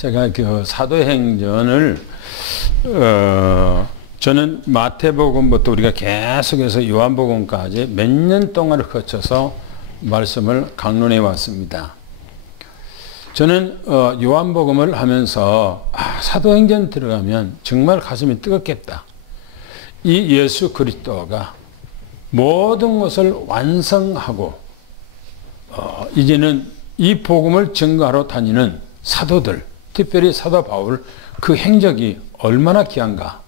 제가 그 사도행전을 저는 마태복음부터 우리가 계속해서 요한복음까지 몇 년 동안을 거쳐서 말씀을 강론해 왔습니다. 저는 요한복음을 하면서 사도행전 들어가면 정말 가슴이 뜨겁겠다. 이 예수 그리스도가 모든 것을 완성하고 이제는 이 복음을 증거하러 다니는 사도들, 특별히 사도 바울 그 행적이 얼마나 귀한가.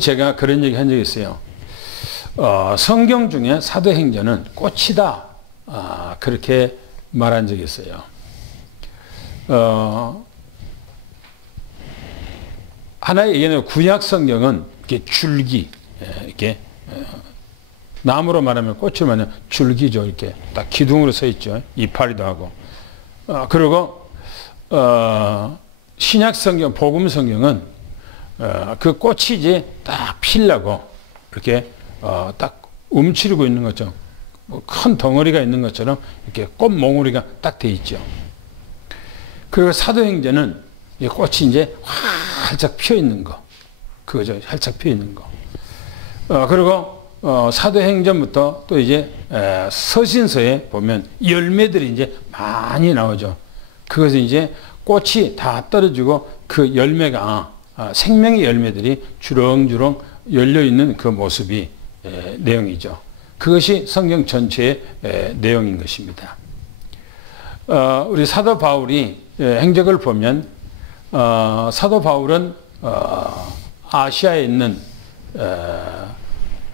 제가 그런 얘기 한 적이 있어요. 성경 중에 사도행전은 꽃이다. 그렇게 말한 적이 있어요. 하나의 얘기는 구약 성경은 이렇게 줄기, 이렇게 나무로 말하면 꽃으로 말하면 줄기죠. 이렇게 딱 기둥으로 서 있죠. 이파리도 하고. 그리고 신약 성경, 복음 성경은 그 꽃이 이제 딱 피려고 이렇게 딱 움츠리고 있는 것처럼 큰 덩어리가 있는 것처럼 이렇게 꽃 몽우리가 딱 돼 있죠. 그리고 사도행전은 이 꽃이 이제 활짝 피어 있는 거, 그거죠. 활짝 피어 있는 거. 그리고 사도행전부터 또 이제 서신서에 보면 열매들이 이제 많이 나오죠. 그것은 이제 꽃이 다 떨어지고 그 열매가 생명의 열매들이 주렁주렁 열려 있는 그 모습이 내용이죠. 그것이 성경 전체의 내용인 것입니다. 우리 사도 바울이 행적을 보면 사도 바울은 아시아에 있는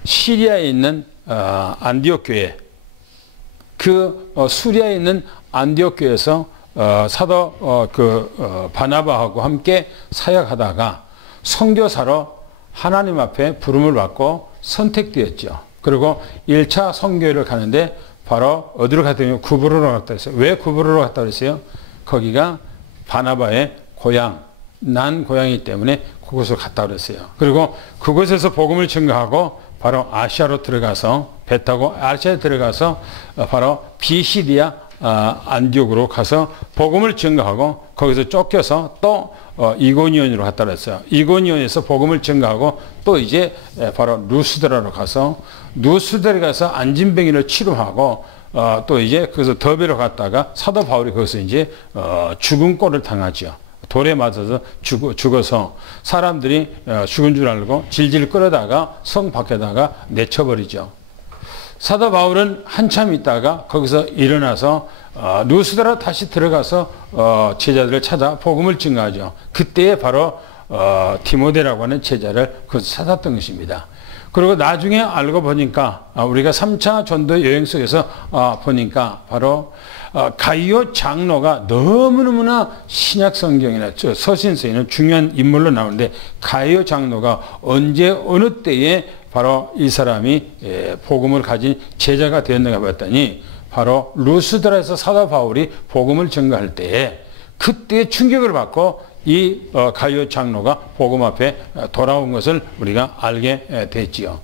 시리아에 있는 안디옥 교회, 그 수리아에 있는 안디옥 교회에서 사도 바나바하고 함께 사역하다가 선교사로 하나님 앞에 부름을 받고 선택되었죠. 그리고 1차 선교를 가는데 바로 어디로 갔더니 구브로로 갔다 했어요. 왜 구브로로 갔다 그랬어요? 거기가 바나바의 고향, 난 고향이기 때문에 그곳으로 갔다 그랬어요. 그리고 그곳에서 복음을 증거하고 바로 아시아로 들어가서 배 타고 아시아에 들어가서 바로 비시디아 안디옥으로 가서 복음을 증거하고 거기서 쫓겨서 또 이고니온으로 갔다 그랬어요. 이고니온에서 복음을 증거하고 또 이제 바로 루스드라로 가서 루스드라에 가서 안진병이를 치료하고 또 이제 거기서 더베로 갔다가 사도 바울이 거기서 이제 죽은 꼴을 당하죠. 돌에 맞아서 죽어서 사람들이 죽은 줄 알고 질질 끌어다가 성 밖에다가 내쳐버리죠. 사도 바울은 한참 있다가 거기서 일어나서 루스드라 다시 들어가서 제자들을 찾아 복음을 증거하죠. 그때에 바로 디모데라고 하는 제자를 거기서 찾았던 것입니다. 그리고 나중에 알고 보니까 우리가 3차 전도 여행 속에서 보니까 바로 가이오 장로가 너무너무나 신약 성경이나 서신서에는 중요한 인물로 나오는데 가이오 장로가 언제 어느 때에 바로 이 사람이 복음을 가진 제자가 되었는가 봤더니 바로 루스드라에서 사도 바울이 복음을 증거할 때에 그때 충격을 받고 이 가이오 장로가 복음 앞에 돌아온 것을 우리가 알게 됐지요.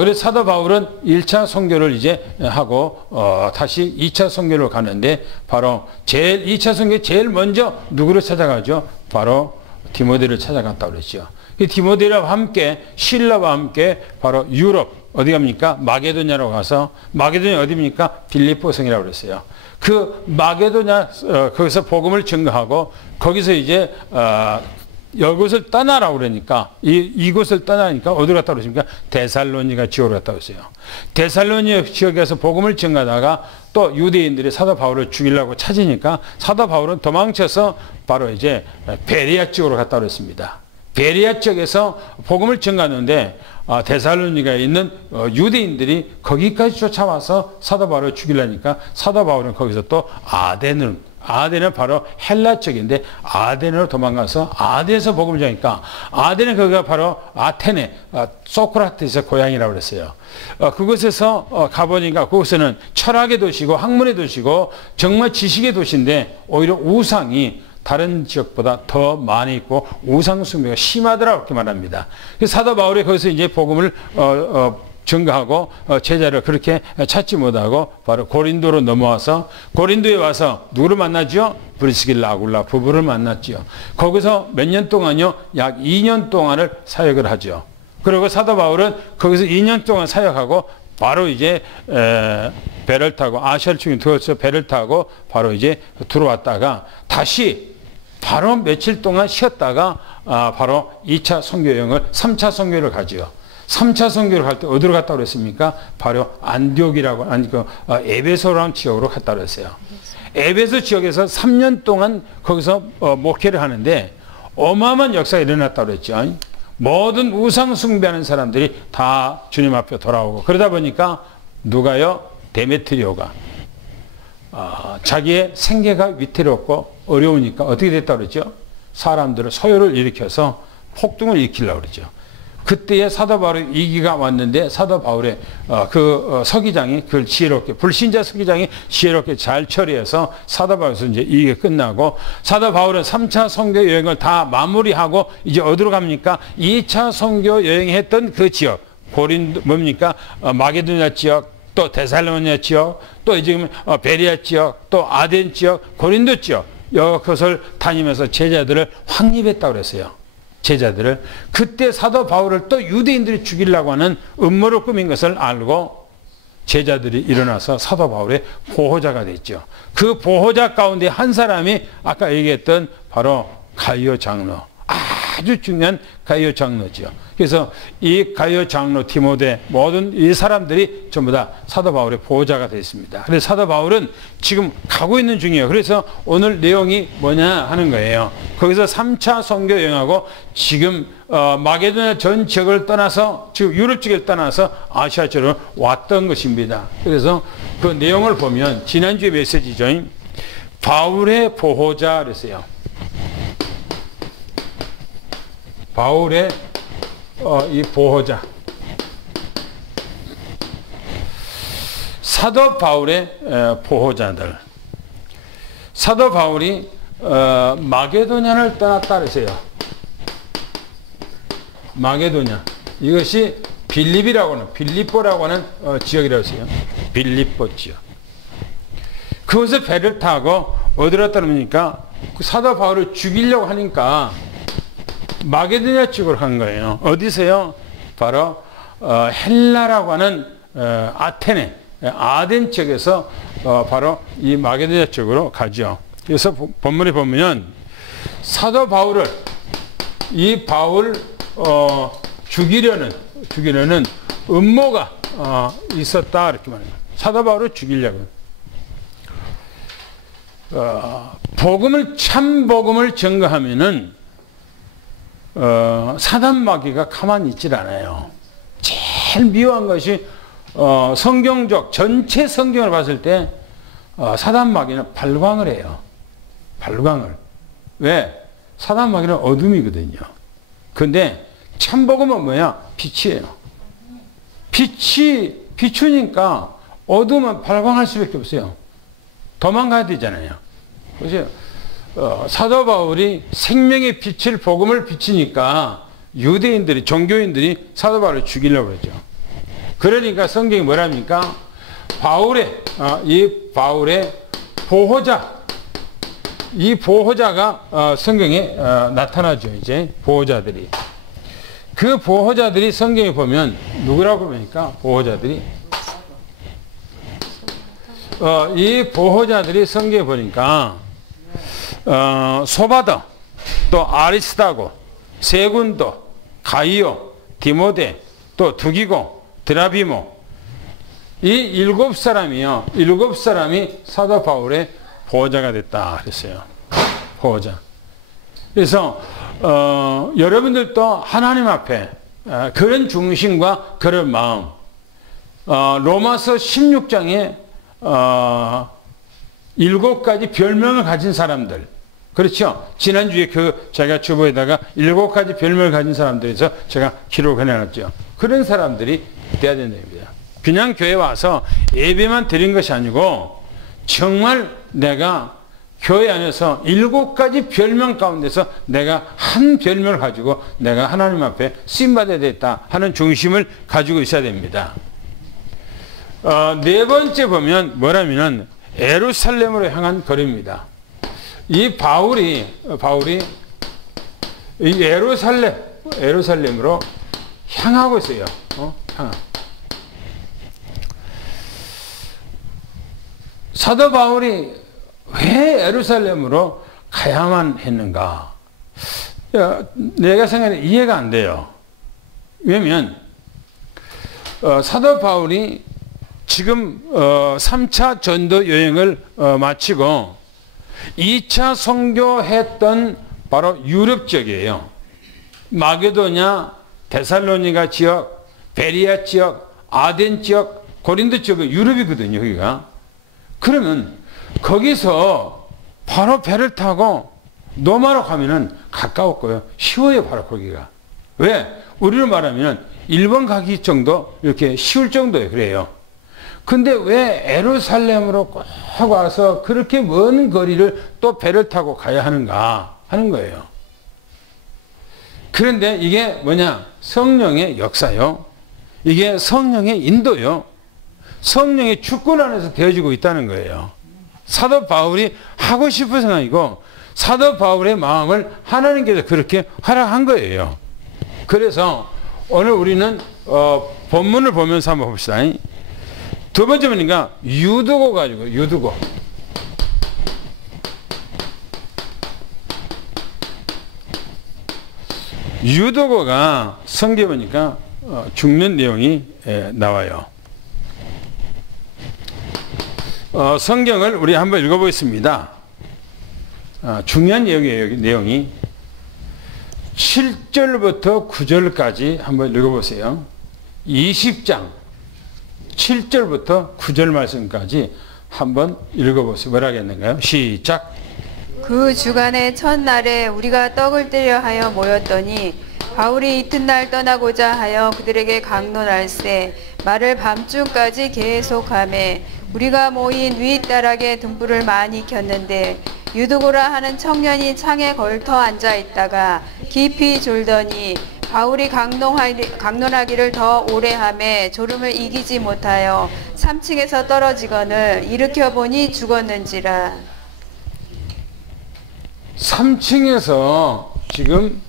그래서 사도 바울은 1차 선교를 이제 하고 다시 2차 선교를 가는데 바로 2차 선교 제일 먼저 누구를 찾아가죠? 바로 디모데를 찾아갔다고 그랬죠. 디모데와 함께 실라와 함께 바로 유럽 어디 갑니까? 마게도냐로 가서 마게도냐 어디입니까? 빌립보성이라고 그랬어요. 그 마게도냐 거기서 복음을 증거하고 거기서 이제 이곳을 떠나라고 그러니까 이곳을 떠나니까 어디로 갔다 그러십니까? 데살로니가 지역으로 갔다 오세요. 데살로니 지역에서 복음을 증거하다가 또 유대인들이 사도 바울을 죽이려고 찾으니까 사도 바울은 도망쳐서 바로 이제 베레아 지역으로 갔다 그랬습니다. 베레아 지역에서 복음을 증거하는데 데살로니가에 있는 유대인들이 거기까지 쫓아와서 사도 바울을 죽이려니까 사도 바울은 거기서 또 아덴은 바로 헬라 쪽인데 아덴으로 도망가서 아덴에서 복음을 전하니까 아덴은 거기가 바로 아테네 소크라테스의 고향이라고 그랬어요. 그곳에서 가보니까 그곳에는 철학의 도시고 학문의 도시고 정말 지식의 도시인데 오히려 우상이 다른 지역보다 더 많이 있고 우상 숭배가 심하더라고 이렇게 말합니다. 사도 바울이 거기서 이제 복음을 증거하고 제자를 그렇게 찾지 못하고 바로 고린도로 넘어와서 고린도에 와서 누구를 만나죠? 브리스길라 아굴라 부부를 만났지요. 거기서 몇 년 동안요? 약 2년 동안을 사역을 하죠. 그리고 사도 바울은 거기서 2년 동안 사역하고 바로 이제 배를 타고 아시아를 중에 들어서 배를 타고 바로 이제 들어왔다가 다시 바로 며칠 동안 쉬었다가 바로 2차 선교 여행을 3차 선교를 가지요. 3차 선교를 갈 때 어디로 갔다 그랬습니까? 바로 안디옥이라고 에베소라는 지역으로 갔다 그랬어요. 에베소 지역에서 3년 동안 거기서 목회를 하는데 어마어마한 역사가 일어났다 그랬죠. 모든 우상 숭배하는 사람들이 다 주님 앞에 돌아오고 그러다 보니까 누가요? 데메트리오가 자기의 생계가 위태롭고 어려우니까 어떻게 됐다 그러죠? 사람들을 소요를 일으켜서 폭동을 일으키려고 그러죠. 그때에 사도 바울의 위기가 왔는데 사도 바울의 서기장이 그걸 지혜롭게 불신자 서기장이 지혜롭게 잘 처리해서 사도 바울에서 이제 이게 끝나고 사도 바울은 3차 선교 여행을 다 마무리하고 이제 어디로 갑니까? 2차 선교 여행했던 그 지역 고린도 뭡니까? 마게도냐 지역 또 데살로니가 지역 또 지금 베리아 지역 또 아덴 지역 고린도 지역 이것을 다니면서 제자들을 확립했다고 그랬어요. 제자들을 그때 사도 바울을 또 유대인들이 죽이려고 하는 음모를 꾸민 것을 알고 제자들이 일어나서 사도 바울의 보호자가 됐죠. 그 보호자 가운데 한 사람이 아까 얘기했던 바로 가이오 장로, 아주 중요한 가이오 장로죠. 그래서 이 가이오 장로 디모데 모든 이 사람들이 전부 다 사도 바울의 보호자가 됐습니다. 그래서 사도 바울은 지금 가고 있는 중이에요. 그래서 오늘 내용이 뭐냐 하는 거예요. 거기서 3차 선교 여행하고 지금 마게도냐 전 지역을 떠나서 지금 유럽 쪽을 떠나서 아시아 쪽으로 왔던 것입니다. 그래서 그 내용을 보면 지난주에 메시지죠. 바울의 보호자 그랬어요. 바울의 이 보호자 사도 바울의 보호자들 사도 바울이 마게도냐를 떠났다 그랬어요. 마게도냐 이것이 빌립이라고 하는 빌립보라고 하는 지역이라고 했어요. 빌립보 지역 그곳에 배를 타고 어디로 떠납니까? 그 사도 바울을 죽이려고 하니까 마게도냐 쪽으로 간 거예요. 어디서요? 바로 헬라라고 하는 아테네, 아덴 쪽에서 바로 이 마게도냐 쪽으로 가죠. 그래서 본문에 보면 사도 바울을 이 바울 죽이려는 음모가 있었다 이렇게 말해요. 사도 바울을 죽이려고. 참 복음을 증거하면은 사단 마귀가 가만히 있질 않아요. 제일 미워한 것이 성경적 전체 성경을 봤을 때 사단 마귀는 발광을 해요. 발광을. 왜? 사단 마귀는 어둠이거든요. 근데 참 복음은 뭐야? 빛이에요. 빛이 비추니까 어둠은 발광할 수밖에 없어요. 도망가야 되잖아요. 그래서 사도 바울이 생명의 빛을 복음을 비치니까 유대인들이 종교인들이 사도 바울을 죽이려고 그러죠. 그러니까 성경이 뭐랍니까? 이 바울의 보호자 이 보호자가 성경에 나타나죠. 이제 보호자들이 그 보호자들이 성경에 보면 누구라고 보니까 보호자들이 이 보호자들이 성경에 보니까 소바더, 또 아리스다고, 세군도, 가이오, 디모데, 또 두기고, 드라비모 이 7사람이요. 7사람이 사도 바울의 보호자가 됐다 그랬어요. 보호자. 그래서 여러분들도 하나님 앞에 그런 중심과 그런 마음 로마서 16장에 7가지 별명을 가진 사람들 그렇죠. 지난주에 제가 주보에다가 7가지 별명을 가진 사람들에서 제가 기록을 해놨죠. 그런 사람들이 돼야 된답니다. 그냥 교회 와서 예배만 드린 것이 아니고 정말 내가 교회 안에서 7가지 별명 가운데서 내가 한 별명을 가지고 내가 하나님 앞에 쓰임받아야 되겠다 하는 중심을 가지고 있어야 됩니다. 네 번째 보면 뭐라면은 예루살렘으로 향한 거리입니다. 이 바울이 이 예루살렘으로 향하고 있어요. 사도 바울이 왜 예루살렘으로 가야만 했는가? 내가 생각하는 이해가 안 돼요. 왜냐면 사도 바울이 지금 3차 전도 여행을 마치고 2차 선교했던 바로 유럽 지역이에요. 마게도냐, 데살로니가 지역, 베리아 지역, 아덴 지역, 고린도 지역은 유럽이거든요. 여기가. 그러면 거기서 바로 배를 타고 로마로 가면은 가까웠고요. 쉬워요, 바로 거기가. 왜? 우리로 말하면 일본 가기 정도 이렇게 쉬울 정도예요. 그래요. 근데 왜 예루살렘으로 꼭 와서 그렇게 먼 거리를 또 배를 타고 가야 하는가 하는 거예요. 그런데 이게 뭐냐? 성령의 역사요. 이게 성령의 인도요. 성령의 주권 안에서 되어지고 있다는 거예요. 사도 바울이 하고 싶어서가 아니고 사도 바울의 마음을 하나님께서 그렇게 허락한 거예요. 그래서 오늘 우리는 본문을 보면서 한번 봅시다. 두 번째 보니까 유두고 가지고 유두고가 성경에 보니까 죽는 내용이 나와요. 성경을 우리 한번 읽어보겠습니다. 중요한 내용이 7절부터 9절까지 한번 읽어보세요. 20장 7절부터 9절 말씀까지 한번 읽어보세요. 뭐라 하겠는가요? 시작. 그 주간의 첫날에 우리가 떡을 떼려 하여 모였더니 바울이 이튿날 떠나고자 하여 그들에게 강론할세 말을 밤중까지 계속하매 우리가 모인 윗다락에 등불을 많이 켰는데 유두고라 하는 청년이 창에 걸터 앉아 있다가 깊이 졸더니 바울이 강론하기를 더 오래 하매 졸음을 이기지 못하여 3층에서 떨어지거늘 일으켜보니 죽었는지라. 3층에서 지금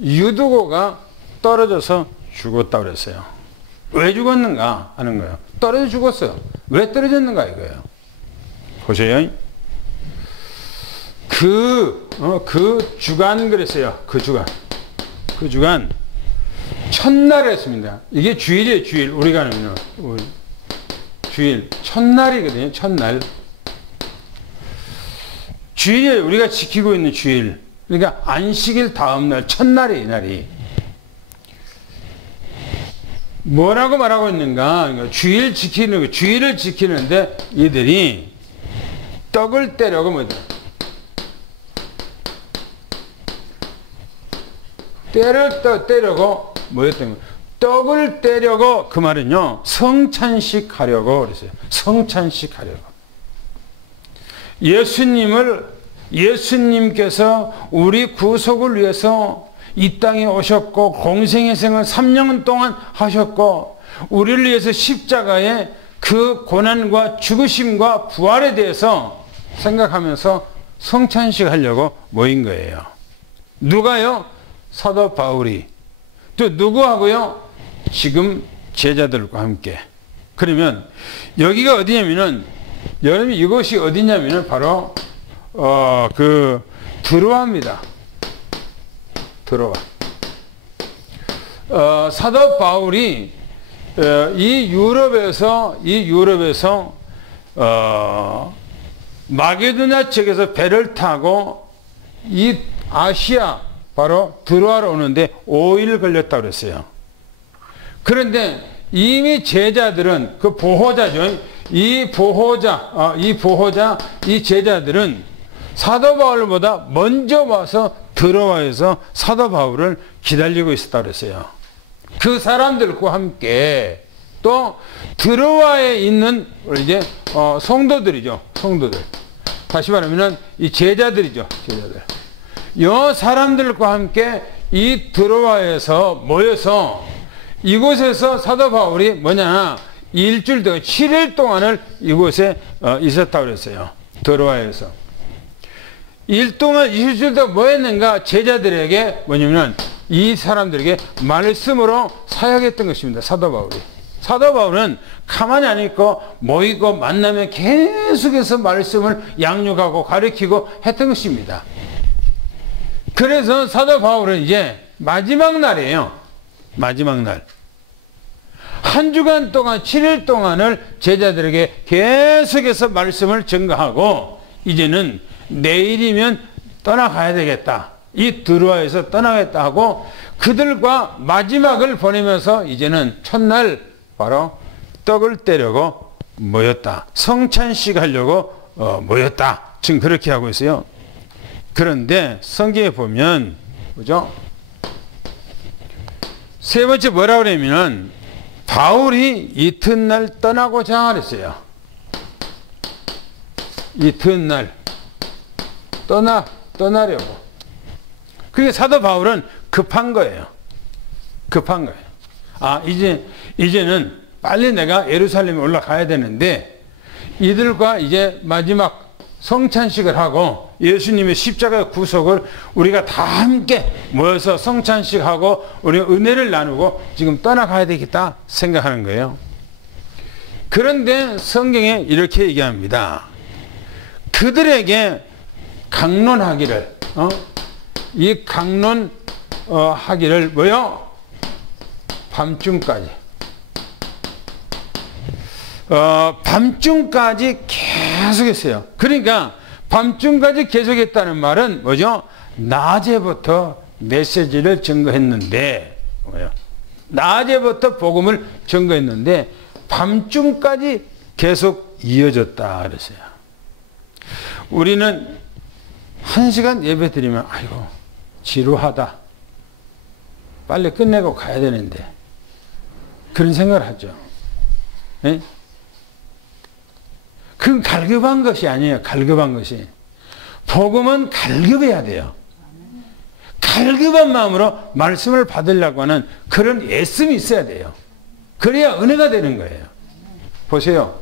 유두고가 떨어져서 죽었다고 그랬어요. 왜 죽었는가 하는 거예요. 떨어져 죽었어요. 왜 떨어졌는가 이거예요. 보세요. 그 주간 그랬어요. 그 주간 첫날에 했습니다. 이게 주일이에요. 주일. 우리가 하면 주일 첫날이거든요. 첫날. 주일이에요. 우리가 지키고 있는 주일. 그러니까 안식일 다음날 첫날이 이 날이. 뭐라고 말하고 있는가? 그러니까 주일을 지키는데 이들이 떡을 떼려고 뭐다. 떼려고 뭐였던 거예요? 떡을 떼려고 그 말은요. 성찬식 하려고 그랬어요. 성찬식 하려고. 예수님께서 우리 구속을 위해서 이 땅에 오셨고 공생애생을 3년 동안 하셨고 우리를 위해서 십자가의 그 고난과 죽으심과 부활에 대해서 생각하면서 성찬식 하려고 모인 거예요. 누가요? 사도 바울이. 또 누구하고요? 지금 제자들과 함께. 그러면 여기가 어디냐면은 여러분 이곳이 어디냐면은 바로 드로아입니다. 드로아. 사도 바울이 이 유럽에서 마게도냐 쪽에서 배를 타고 이 아시아 바로 드로아로 오는데 5일 걸렸다고 그랬어요. 그런데 이미 제자들은 그 보호자죠. 이 제자들은 사도 바울보다 먼저 와서 드로아에서 사도 바울을 기다리고 있었다고 그랬어요. 그 사람들과 함께 또 드로아에 있는 이제 성도들이죠. 성도들. 다시 말하면 이 제자들이죠. 제자들. 이 사람들과 함께 이 드로아에서 모여서 이곳에서 사도 바울이 뭐냐 일주일 동안 7일 동안을 이곳에 있었다고 그랬어요. 드로아에서. 일 동안 20일 동안 뭐 했는가? 제자들에게 뭐냐면 이 사람들에게 말씀으로 사역했던 것입니다. 사도 바울이. 사도 바울은 가만히 안 있고 모이고 만나면 계속해서 말씀을 양육하고 가르치고 했던 것입니다. 그래서 사도 바울은 이제 마지막 날이에요. 마지막 날. 한 주간 동안 7일 동안을 제자들에게 계속해서 말씀을 전가하고 이제는 내일이면 떠나가야 되겠다. 이 드로아에서 떠나겠다 하고 그들과 마지막을 보내면서 이제는 첫날 바로 떡을 떼려고 모였다. 성찬식 하려고 모였다. 지금 그렇게 하고 있어요. 그런데 성경에 보면 그죠? 세 번째 뭐라 그러냐면 바울이 이튿날 떠나고자 그랬어요. 이튿날 떠나려고. 그게 사도 바울은 급한 거예요. 급한 거예요. 아, 이제는 빨리 내가 예루살렘에 올라가야 되는데 이들과 이제 마지막 성찬식을 하고 예수님의 십자가 구속을 우리가 다 함께 모여서 성찬식하고 우리 은혜를 나누고 지금 떠나가야 되겠다 생각하는 거예요. 그런데 성경에 이렇게 얘기합니다. 그들에게 강론하기를 이 강론하기를 뭐요? 밤중까지 밤중까지 계속했어요. 그러니까 밤중까지 계속했다는 말은 뭐죠? 낮에부터 메시지를 전거했는데 뭐예요? 낮에부터 복음을 전거했는데 밤중까지 계속 이어졌다 그랬어요. 우리는 1시간 예배 드리면 아이고 지루하다. 빨리 끝내고 가야 되는데 그런 생각을 하죠. 예? 그건 갈급한 것이 아니에요. 갈급한 것이. 복음은 갈급해야 돼요. 갈급한 마음으로 말씀을 받으려고 하는 그런 애씀이 있어야 돼요. 그래야 은혜가 되는 거예요. 보세요.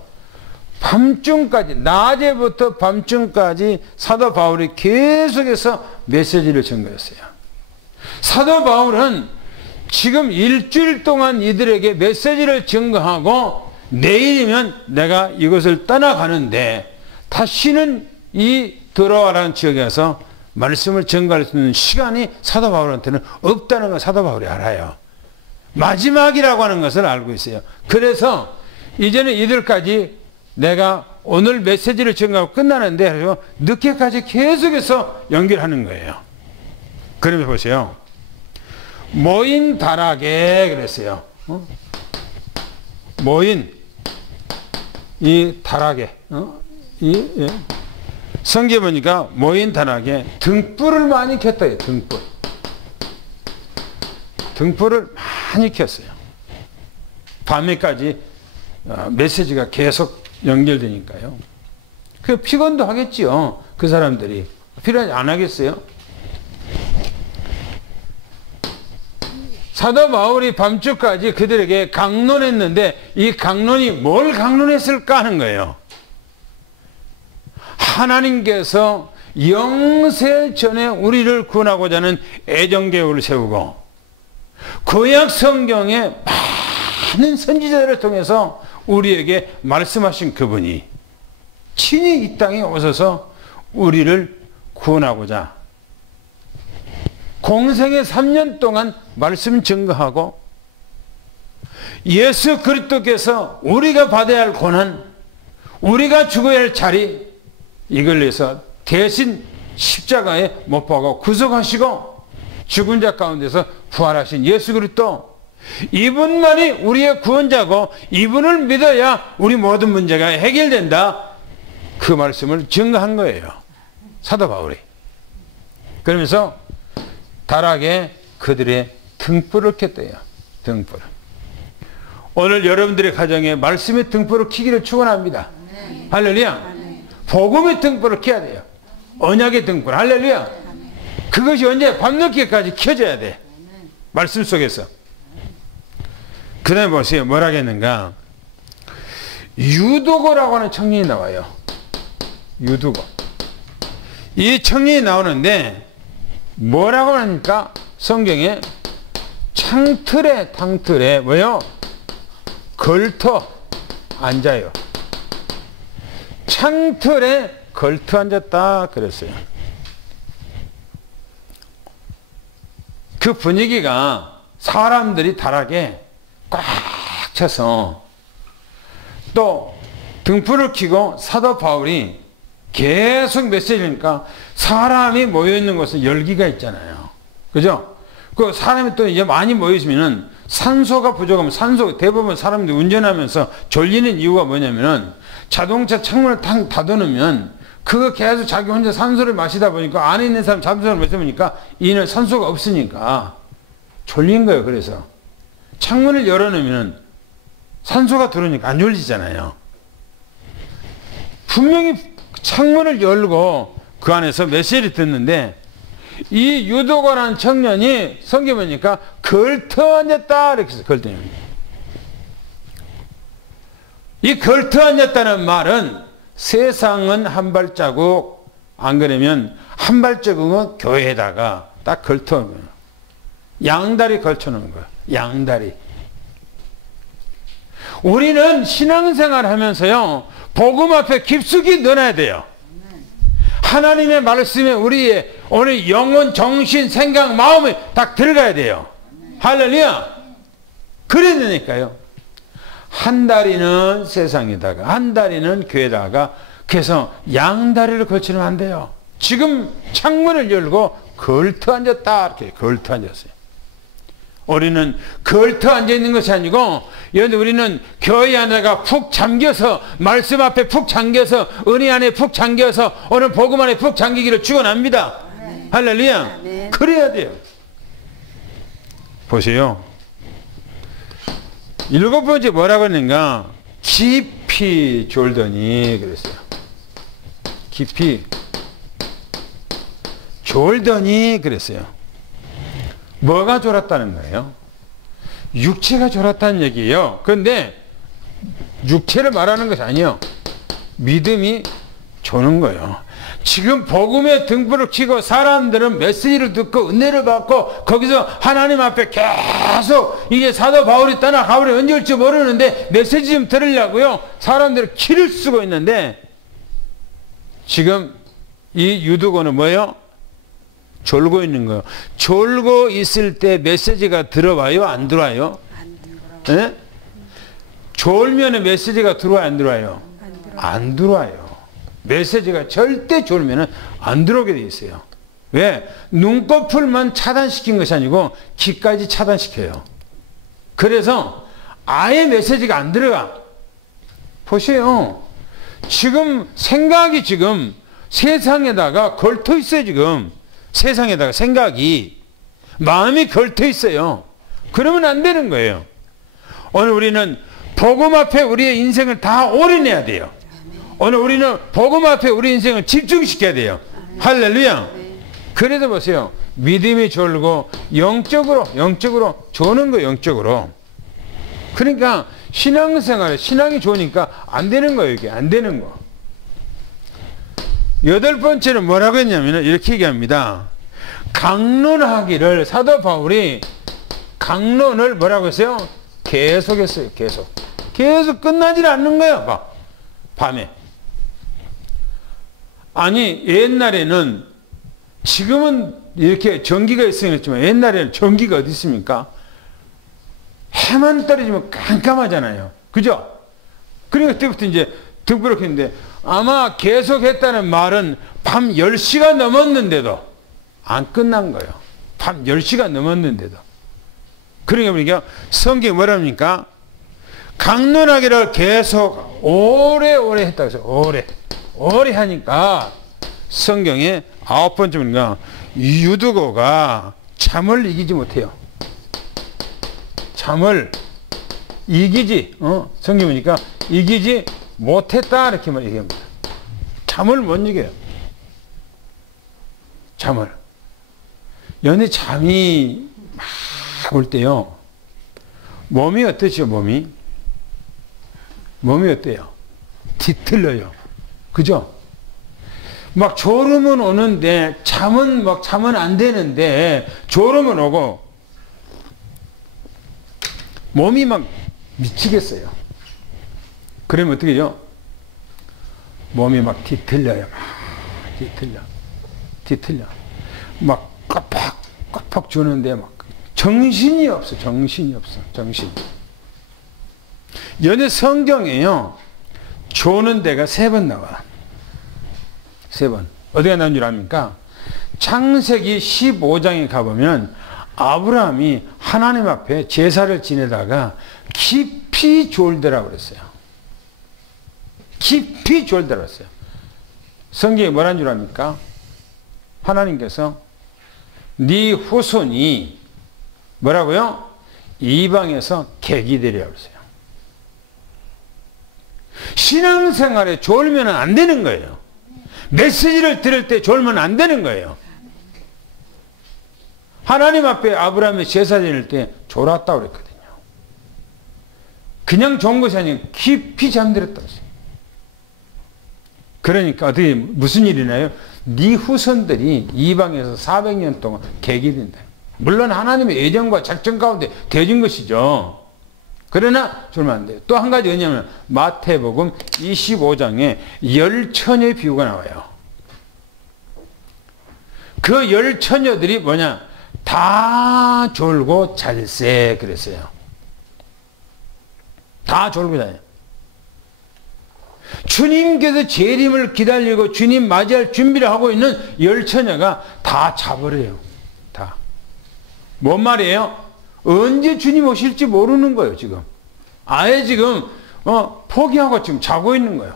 밤중까지, 낮에부터 밤중까지 사도 바울이 계속해서 메시지를 전거했어요. 사도 바울은 지금 일주일 동안 이들에게 메시지를 전거하고 내일이면 내가 이것을 떠나가는데 다시는 이 드로아라는 지역에서 말씀을 전가할 수 있는 시간이 사도 바울한테는 없다는 걸 사도 바울이 알아요. 마지막이라고 하는 것을 알고 있어요. 그래서 이제는 이들까지 내가 오늘 메시지를 전가하고 끝나는데 그래서 늦게까지 계속해서 연결하는 거예요. 그러면 보세요. 모인 다락에 그랬어요. 모인 이 다락에 성경에 보니까 모인 다락에 등불을 많이 켰다. 등불을 많이 켰어요. 밤에까지 메시지가 계속 연결되니까요. 그 피곤도 하겠지요. 그 사람들이 필요하지 안 하겠어요? 사도 바울이 밤중까지 그들에게 강론했는데 이 강론이 뭘 강론했을까 하는 거예요. 하나님께서 영세 전에 우리를 구원하고자 하는 애정계획을 세우고 구약 성경에 많은 선지자들을 통해서 우리에게 말씀하신 그분이 친히 이 땅에 오셔서 우리를 구원하고자 공생의 3년 동안 말씀 증거하고 예수 그리스도께서 우리가 받아야 할 고난, 우리가 죽어야 할 자리, 이걸 위해서 대신 십자가에 못 박아 구속하시고 죽은 자 가운데서 부활하신 예수 그리스도, 이분만이 우리의 구원자고 이분을 믿어야 우리 모든 문제가 해결된다. 그 말씀을 증거한 거예요. 사도 바울이. 그러면서 다락에 그들의 등불을 켰대요. 등불. 오늘 여러분들의 가정에 말씀의 등불을 켜기를 축원합니다. 할렐루야. 복음의 등불을 켜야 돼요. 언약의 등불. 할렐루야. 그것이 언제 밤늦게까지 켜져야 돼. 말씀 속에서. 그 다음에 보세요. 뭐라 하겠는가. 유도고라고 하는 청년이 나와요. 유도고. 이 청년이 나오는데 뭐라고 하니까 성경에 탕틀에 뭐요? 걸터 앉아요. 창틀에 걸터 앉았다 그랬어요. 그 분위기가 사람들이 다락에 꽉 차서 또 등불을 켜고 사도 바울이 계속 메시지니까 사람이 모여있는 곳에 열기가 있잖아요. 그죠? 그 사람이 또 이제 많이 모여있으면은 산소가 부족하면 대부분 사람들이 운전하면서 졸리는 이유가 뭐냐면은 자동차 창문을 탁 닫아놓으면 그거 계속 자기 혼자 산소를 마시다 보니까 안에 있는 사람 잠수를 못 해보니까 이는 산소가 없으니까 졸린 거예요. 그래서 창문을 열어놓으면 산소가 들어오니까 안 졸리잖아요. 분명히 창문을 열고 그 안에서 메시지를 듣는데 이 유도가라는 청년이 성경 보니까 걸터 앉았다 이렇게 해서 걸터 앉았다. 이 걸터 앉았다는 말은 세상은 한 발자국 안 그러면 한 발자국은 교회에다가 딱 걸터 놓은 거예요. 양다리 걸쳐 놓은 거예요. 양다리. 우리는 신앙생활 하면서요 복음 앞에 깊숙이 넣어놔야 돼요. 하나님의 말씀에 우리의 오늘 영혼, 정신, 생각, 마음이 딱 들어가야 돼요. 할렐루야. 그래야 되니까요. 한 다리는 세상에다가 한 다리는 교회에다가 그래서 양다리를 걸치면 안 돼요. 지금 창문을 열고 걸터 앉았다 이렇게 걸터 앉았어요. 우리는 걸터 앉아있는 것이 아니고 우리는 교회 안에가 푹 잠겨서 말씀 앞에 푹 잠겨서 은혜 안에 푹 잠겨서 오늘 복음 안에 푹 잠기기를 축원합니다. 할렐루야. 네. 그래야 돼요. 보세요. 7번째 뭐라고 했는가? 깊이 졸더니 그랬어요. 깊이 졸더니 그랬어요. 뭐가 졸았다는 거예요? 육체가 졸았다는 얘기예요. 그런데 육체를 말하는 것이 아니에요. 믿음이 조는 거예요. 지금 복음의 등불을 켜고 사람들은 메시지를 듣고 은혜를 받고 거기서 하나님 앞에 계속 이게 사도 바울이 떠나 가을에 언제 올지 모르는데 메시지 좀 들으려고요. 사람들을 키를 쓰고 있는데 지금 이 유두고는 뭐예요? 졸고 있는 거예요. 졸고 있을 때 메시지가 들어와요? 안 들어와요? 안 들어와요. 네? 졸면 메시지가 들어와요? 안 들어와요? 안 들어와요. 메시지가 절대 졸면 안 들어오게 돼 있어요. 왜? 눈꺼풀만 차단시킨 것이 아니고 귀까지 차단시켜요. 그래서 아예 메시지가 안 들어가. 보세요. 지금 생각이 지금 세상에다가 걸터 있어요. 지금 세상에다가 생각이 마음이 걸터 있어요. 그러면 안 되는 거예요. 오늘 우리는 복음 앞에 우리의 인생을 다 올인해야 돼요. 오늘 우리는 복음 앞에 우리 인생을 집중시켜야 돼요. 할렐루야. 그래도 보세요. 믿음이 졸고 영적으로 조는 거예요. 영적으로. 그러니까 신앙생활에 신앙이 좋으니까 안 되는 거예요. 이게 안 되는 거. 8번째는 뭐라고 했냐면 이렇게 얘기합니다. 강론하기를 사도 바울이 강론을 뭐라고 했어요? 계속했어요. 계속 끝나질 않는 거예요. 밤에. 아니 옛날에는 지금은 이렇게 전기가 있으면 옛날에는 전기가 어디 있습니까? 해만 떨어지면 깜깜하잖아요. 그죠? 그러니까 그때부터 이제 등불을 켰는데 아마 계속했다는 말은 밤 10시가 넘었는데도 안 끝난 거예요. 밤 10시가 넘었는데도. 그러니까 보니까 성경이 뭐랍니까? 강론하기를 계속 오래오래 했다고 해서 오래 하니까 성경에 9번째입니다. 유두고가 잠을 이기지 못해요. 잠을 이기지, 성경 보니까 이기지 못했다 이렇게 얘기합니다. 잠을 못 이겨요. 잠을. 연애 잠이 막 올 때요. 몸이 어떠죠? 몸이 어때요? 뒤틀려요. 그죠? 막 졸음은 오는데 잠은 안 되는데 졸음은 오고 몸이 막 미치겠어요. 그러면 어떻게 해요? 몸이 막 뒤틀려요. 뒤틀려. 막 꽉팍 주는데 막 정신이 없어. 연애 성경에요. 조는 데가 3번 나와. 3번. 어디가 나온 줄 압니까? 창세기 15장에 가보면 아브라함이 하나님 앞에 제사를 지내다가 깊이 졸더라고 그랬어요. 깊이 졸더라고 그랬어요. 성경에 뭐라는 줄 압니까? 하나님께서 네 후손이 뭐라고요? 이방에서 객이 되리라고 그랬어요. 신앙생활에 졸면 안 되는 거예요. 메시지를 들을 때 졸면 안 되는 거예요. 하나님 앞에 아브라함이 제사 지낼 때 졸았다고 그랬거든요. 그냥 좋은 것이 아니라 깊이 잠들었다고 했어요. 그러니까 어떻게 무슨 일이나요? 네 후손들이 이방에서 400년 동안 객이 된다. 물론 하나님의 예정과 작전 가운데 되어진 것이죠. 그러나 졸면 안 돼요. 또 한 가지 뭐냐면 마태복음 25장에 열처녀의 비유가 나와요. 그 열처녀들이 뭐냐? 다 졸고 잘세 그랬어요. 다 졸고 자요. 주님께서 재림을 기다리고 주님 맞이할 준비를 하고 있는 열처녀가 다 자버려요. 다. 뭔 말이에요? 언제 주님 오실지 모르는 거예요, 지금. 아예 지금, 포기하고 지금 자고 있는 거예요.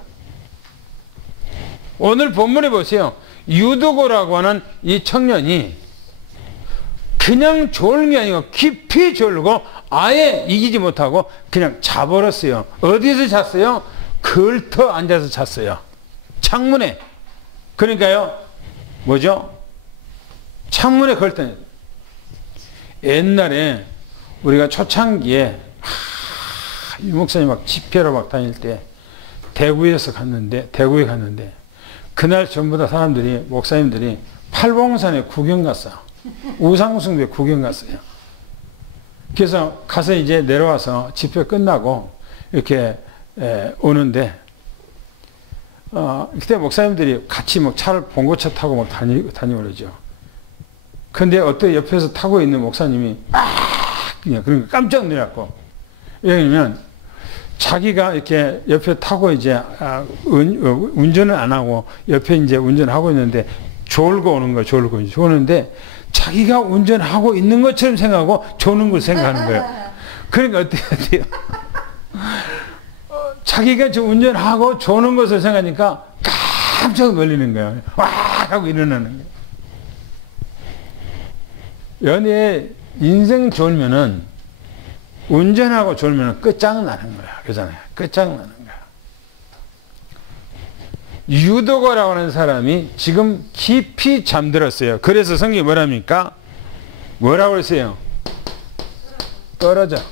오늘 본문에 보세요. 유도고라고 하는 이 청년이 그냥 졸은 게 아니고 깊이 졸고 아예 이기지 못하고 그냥 자버렸어요. 어디서 잤어요? 걸터 앉아서 잤어요. 창문에. 그러니까요, 뭐죠? 창문에 걸터. 옛날에 우리가 초창기에 이 목사님 막 집회로 막 다닐 때 대구에 갔는데 그날 전부 다 사람들이 목사님들이 팔봉산에 구경 갔어. 우상숭배 구경 갔어요. 그래서 가서 이제 내려와서 집회 끝나고 이렇게 오는데 그때 목사님들이 같이 막 차를 봉고차 타고 막 다니오르죠. 근데 어떤 옆에서 타고 있는 목사님이 그냥 그러니까 깜짝 놀랐고, 왜냐면 자기가 이렇게 옆에 타고 이제 운전을 안 하고 옆에 이제 운전하고 있는데 졸고 오는 거예요. 졸는데 자기가 운전하고 있는 것처럼 생각하고 조는 걸 생각하는 거예요. 그러니까 어떻게 해요? 자기가 저 운전하고 조는 것을 생각하니까 깜짝 놀리는 거예요. 와! 하고 일어나는 거예요. 연애 인생 졸면은 운전하고 졸면은 끝장나는 거야. 그러잖아요. 끝장나는 거야. 유도거라고 하는 사람이 지금 깊이 잠들었어요. 그래서 성경이 뭐랍니까? 뭐라고 그랬어요? 떨어져.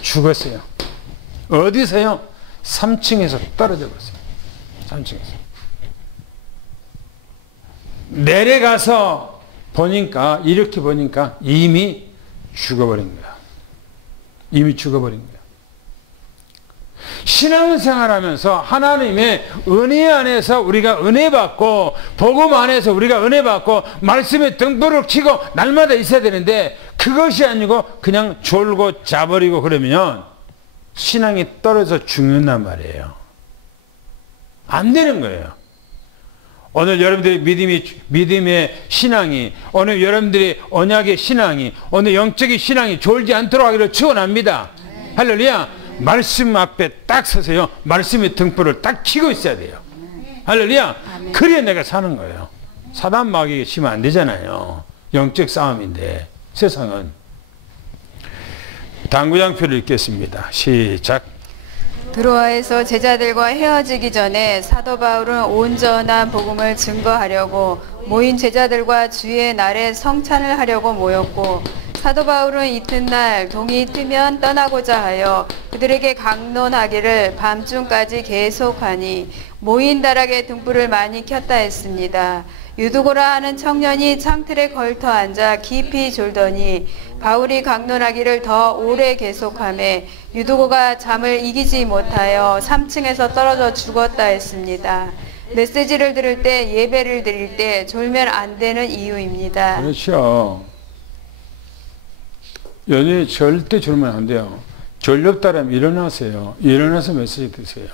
죽었어요. 어디서요? 3층에서 떨어져 버렸어요. 3층에서. 내려가서 이렇게 보니까 이미 죽어버린 거야. 신앙생활 하면서 하나님의 은혜 안에서 우리가 은혜 받고 복음 안에서 우리가 은혜 받고 말씀에 등불을 켜고 날마다 있어야 되는데 그것이 아니고 그냥 졸고 자버리고 그러면 신앙이 떨어져 죽는단 말이에요. 안 되는 거예요. 오늘 여러분들의 믿음의 신앙이, 오늘 여러분들의 언약의 신앙이, 오늘 영적인 신앙이 졸지 않도록 하기를 축원합니다. 할렐루야. 말씀 앞에 딱 서세요. 말씀의 등불을 딱 켜고 있어야 돼요. 할렐루야. 그래야 내가 사는 거예요. 사단 마귀에게 치면 안 되잖아요. 영적 싸움인데 세상은. 당구장표를 읽겠습니다. 시작. 드로아에서 제자들과 헤어지기 전에 사도 바울은 온전한 복음을 증거하려고 모인 제자들과 주의 날에 성찬을 하려고 모였고, 사도 바울은 이튿날 동이 트면 떠나고자 하여 그들에게 강론하기를 밤중까지 계속하니 모인 다락에 등불을 많이 켰다 했습니다. 유두고라 하는 청년이 창틀에 걸터 앉아 깊이 졸더니 바울이 강론하기를 더 오래 계속하매 유두고가 잠을 이기지 못하여 3층에서 떨어져 죽었다 했습니다. 메시지를 들을 때, 예배를 드릴 때 졸면 안 되는 이유입니다. 그렇죠. 연예인 절대 졸면 안 돼요. 졸렵다라면 일어나세요. 일어나서 메시지 드세요.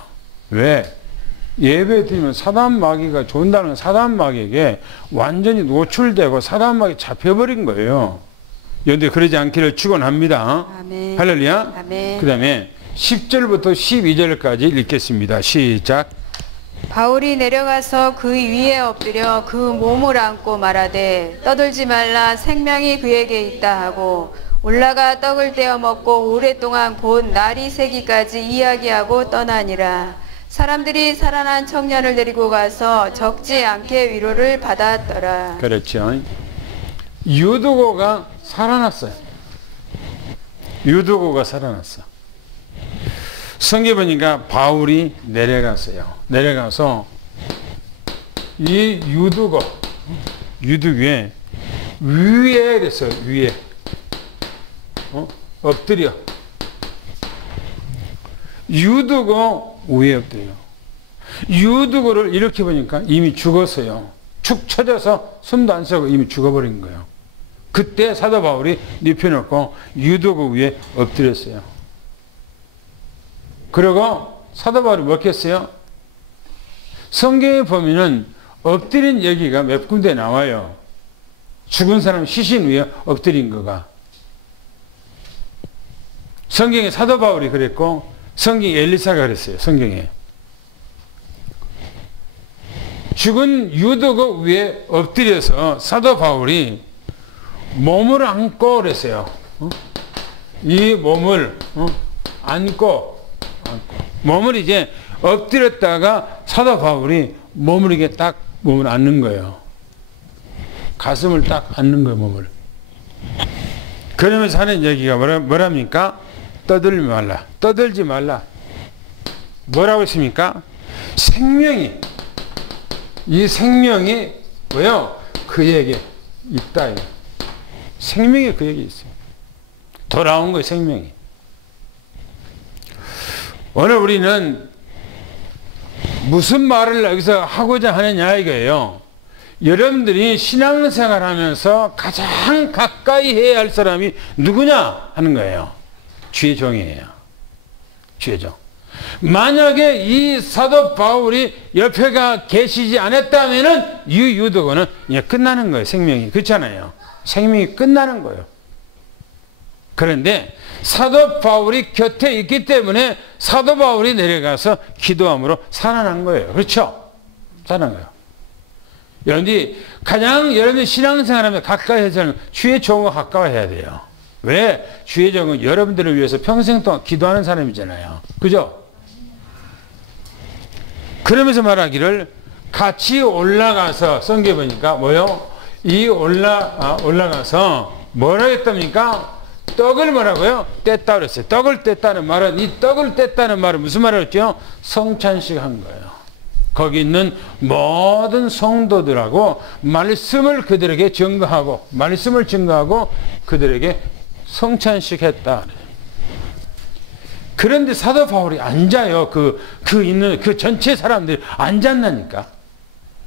왜? 예배 드리면 사단 마귀가 존다는 사단 마귀에게 완전히 노출되고 사단 마귀 잡혀버린 거예요. 그런데 그러지 않기를 축원합니다. 아멘. 할렐루야. 아멘. 그 다음에 10절부터 12절까지 읽겠습니다. 시작. 바울이 내려가서 그 위에 엎드려 그 몸을 안고 말하되 떠들지 말라 생명이 그에게 있다 하고 올라가 떡을 떼어 먹고 오랫동안 곧 날이 새기까지 이야기하고 떠나니라. 사람들이 살아난 청년을 데리고 가서 적지 않게 위로를 받았더라. 그렇죠. 유두고가 살아났어요. 유두고가 살아났어. 성경에 보니까 바울이 내려갔어요. 내려가서 이 유두고에 위에 그랬어요. 위에 엎드려. 유두고 위에 엎드려. 유두고를 이렇게 보니까 이미 죽었어요. 축 처져서 숨도 안 쉬고 이미 죽어버린 거예요. 그때 사도 바울이 눕혀놓고 유두고 위에 엎드렸어요. 그리고 사도 바울이 뭐 했어요? 성경에 보면은 엎드린 얘기가 몇 군데 나와요. 죽은 사람 시신 위에 엎드린 거가. 성경에 사도 바울이 그랬고 성경에 엘리사가 그랬어요. 성경에. 죽은 유두고 위에 엎드려서 사도 바울이 몸을 안고 그랬어요. 이 몸을 안고 몸을 이제 엎드렸다가 사도 바울이 몸을 이게 딱 몸을 안는 거예요. 가슴을 딱 안는 거예요. 몸을. 그러면서 하는 얘기가 뭐랍니까? 떠들지 말라. 떠들지 말라. 뭐라고 했습니까? 생명이 이 생명이 뭐요? 그에게 있다. 생명이 그에게 있어요. 돌아온 거예요. 생명이. 오늘 우리는 무슨 말을 여기서 하고자 하느냐 이거예요. 여러분들이 신앙생활 하면서 가장 가까이 해야 할 사람이 누구냐 하는 거예요. 주의 종이에요. 주의 종. 만약에 이 사도 바울이 옆에가 계시지 않았다면은 유두고는 이제 끝나는 거예요. 생명이. 그렇잖아요. 생명이 끝나는 거예요. 그런데 사도 바울이 곁에 있기 때문에 사도 바울이 내려가서 기도함으로 살아난 거예요. 그렇죠? 살아난 거예요. 여러분들이 가장 여러분들 신앙생활하면 가까이 해서는 주의 종과 가까워해야 돼요. 왜? 주의 종은 여러분들을 위해서 평생 동안 기도하는 사람이잖아요. 그죠? 그러면서 말하기를 같이 올라가서 성경에 보니까 뭐요? 올라가서 뭐라 했답니까? 떡을 뭐라고요? 뗐다 그랬어요. 떡을 뗐다는 말은 이 떡을 뗐다는 말은 무슨 말을 했죠? 성찬식 한 거예요. 거기 있는 모든 성도들하고 말씀을 그들에게 증거하고 말씀을 증거하고 그들에게 성찬식 했다. 그런데 사도 바울이 앉아요. 있는 그 전체 사람들이 앉았나니까.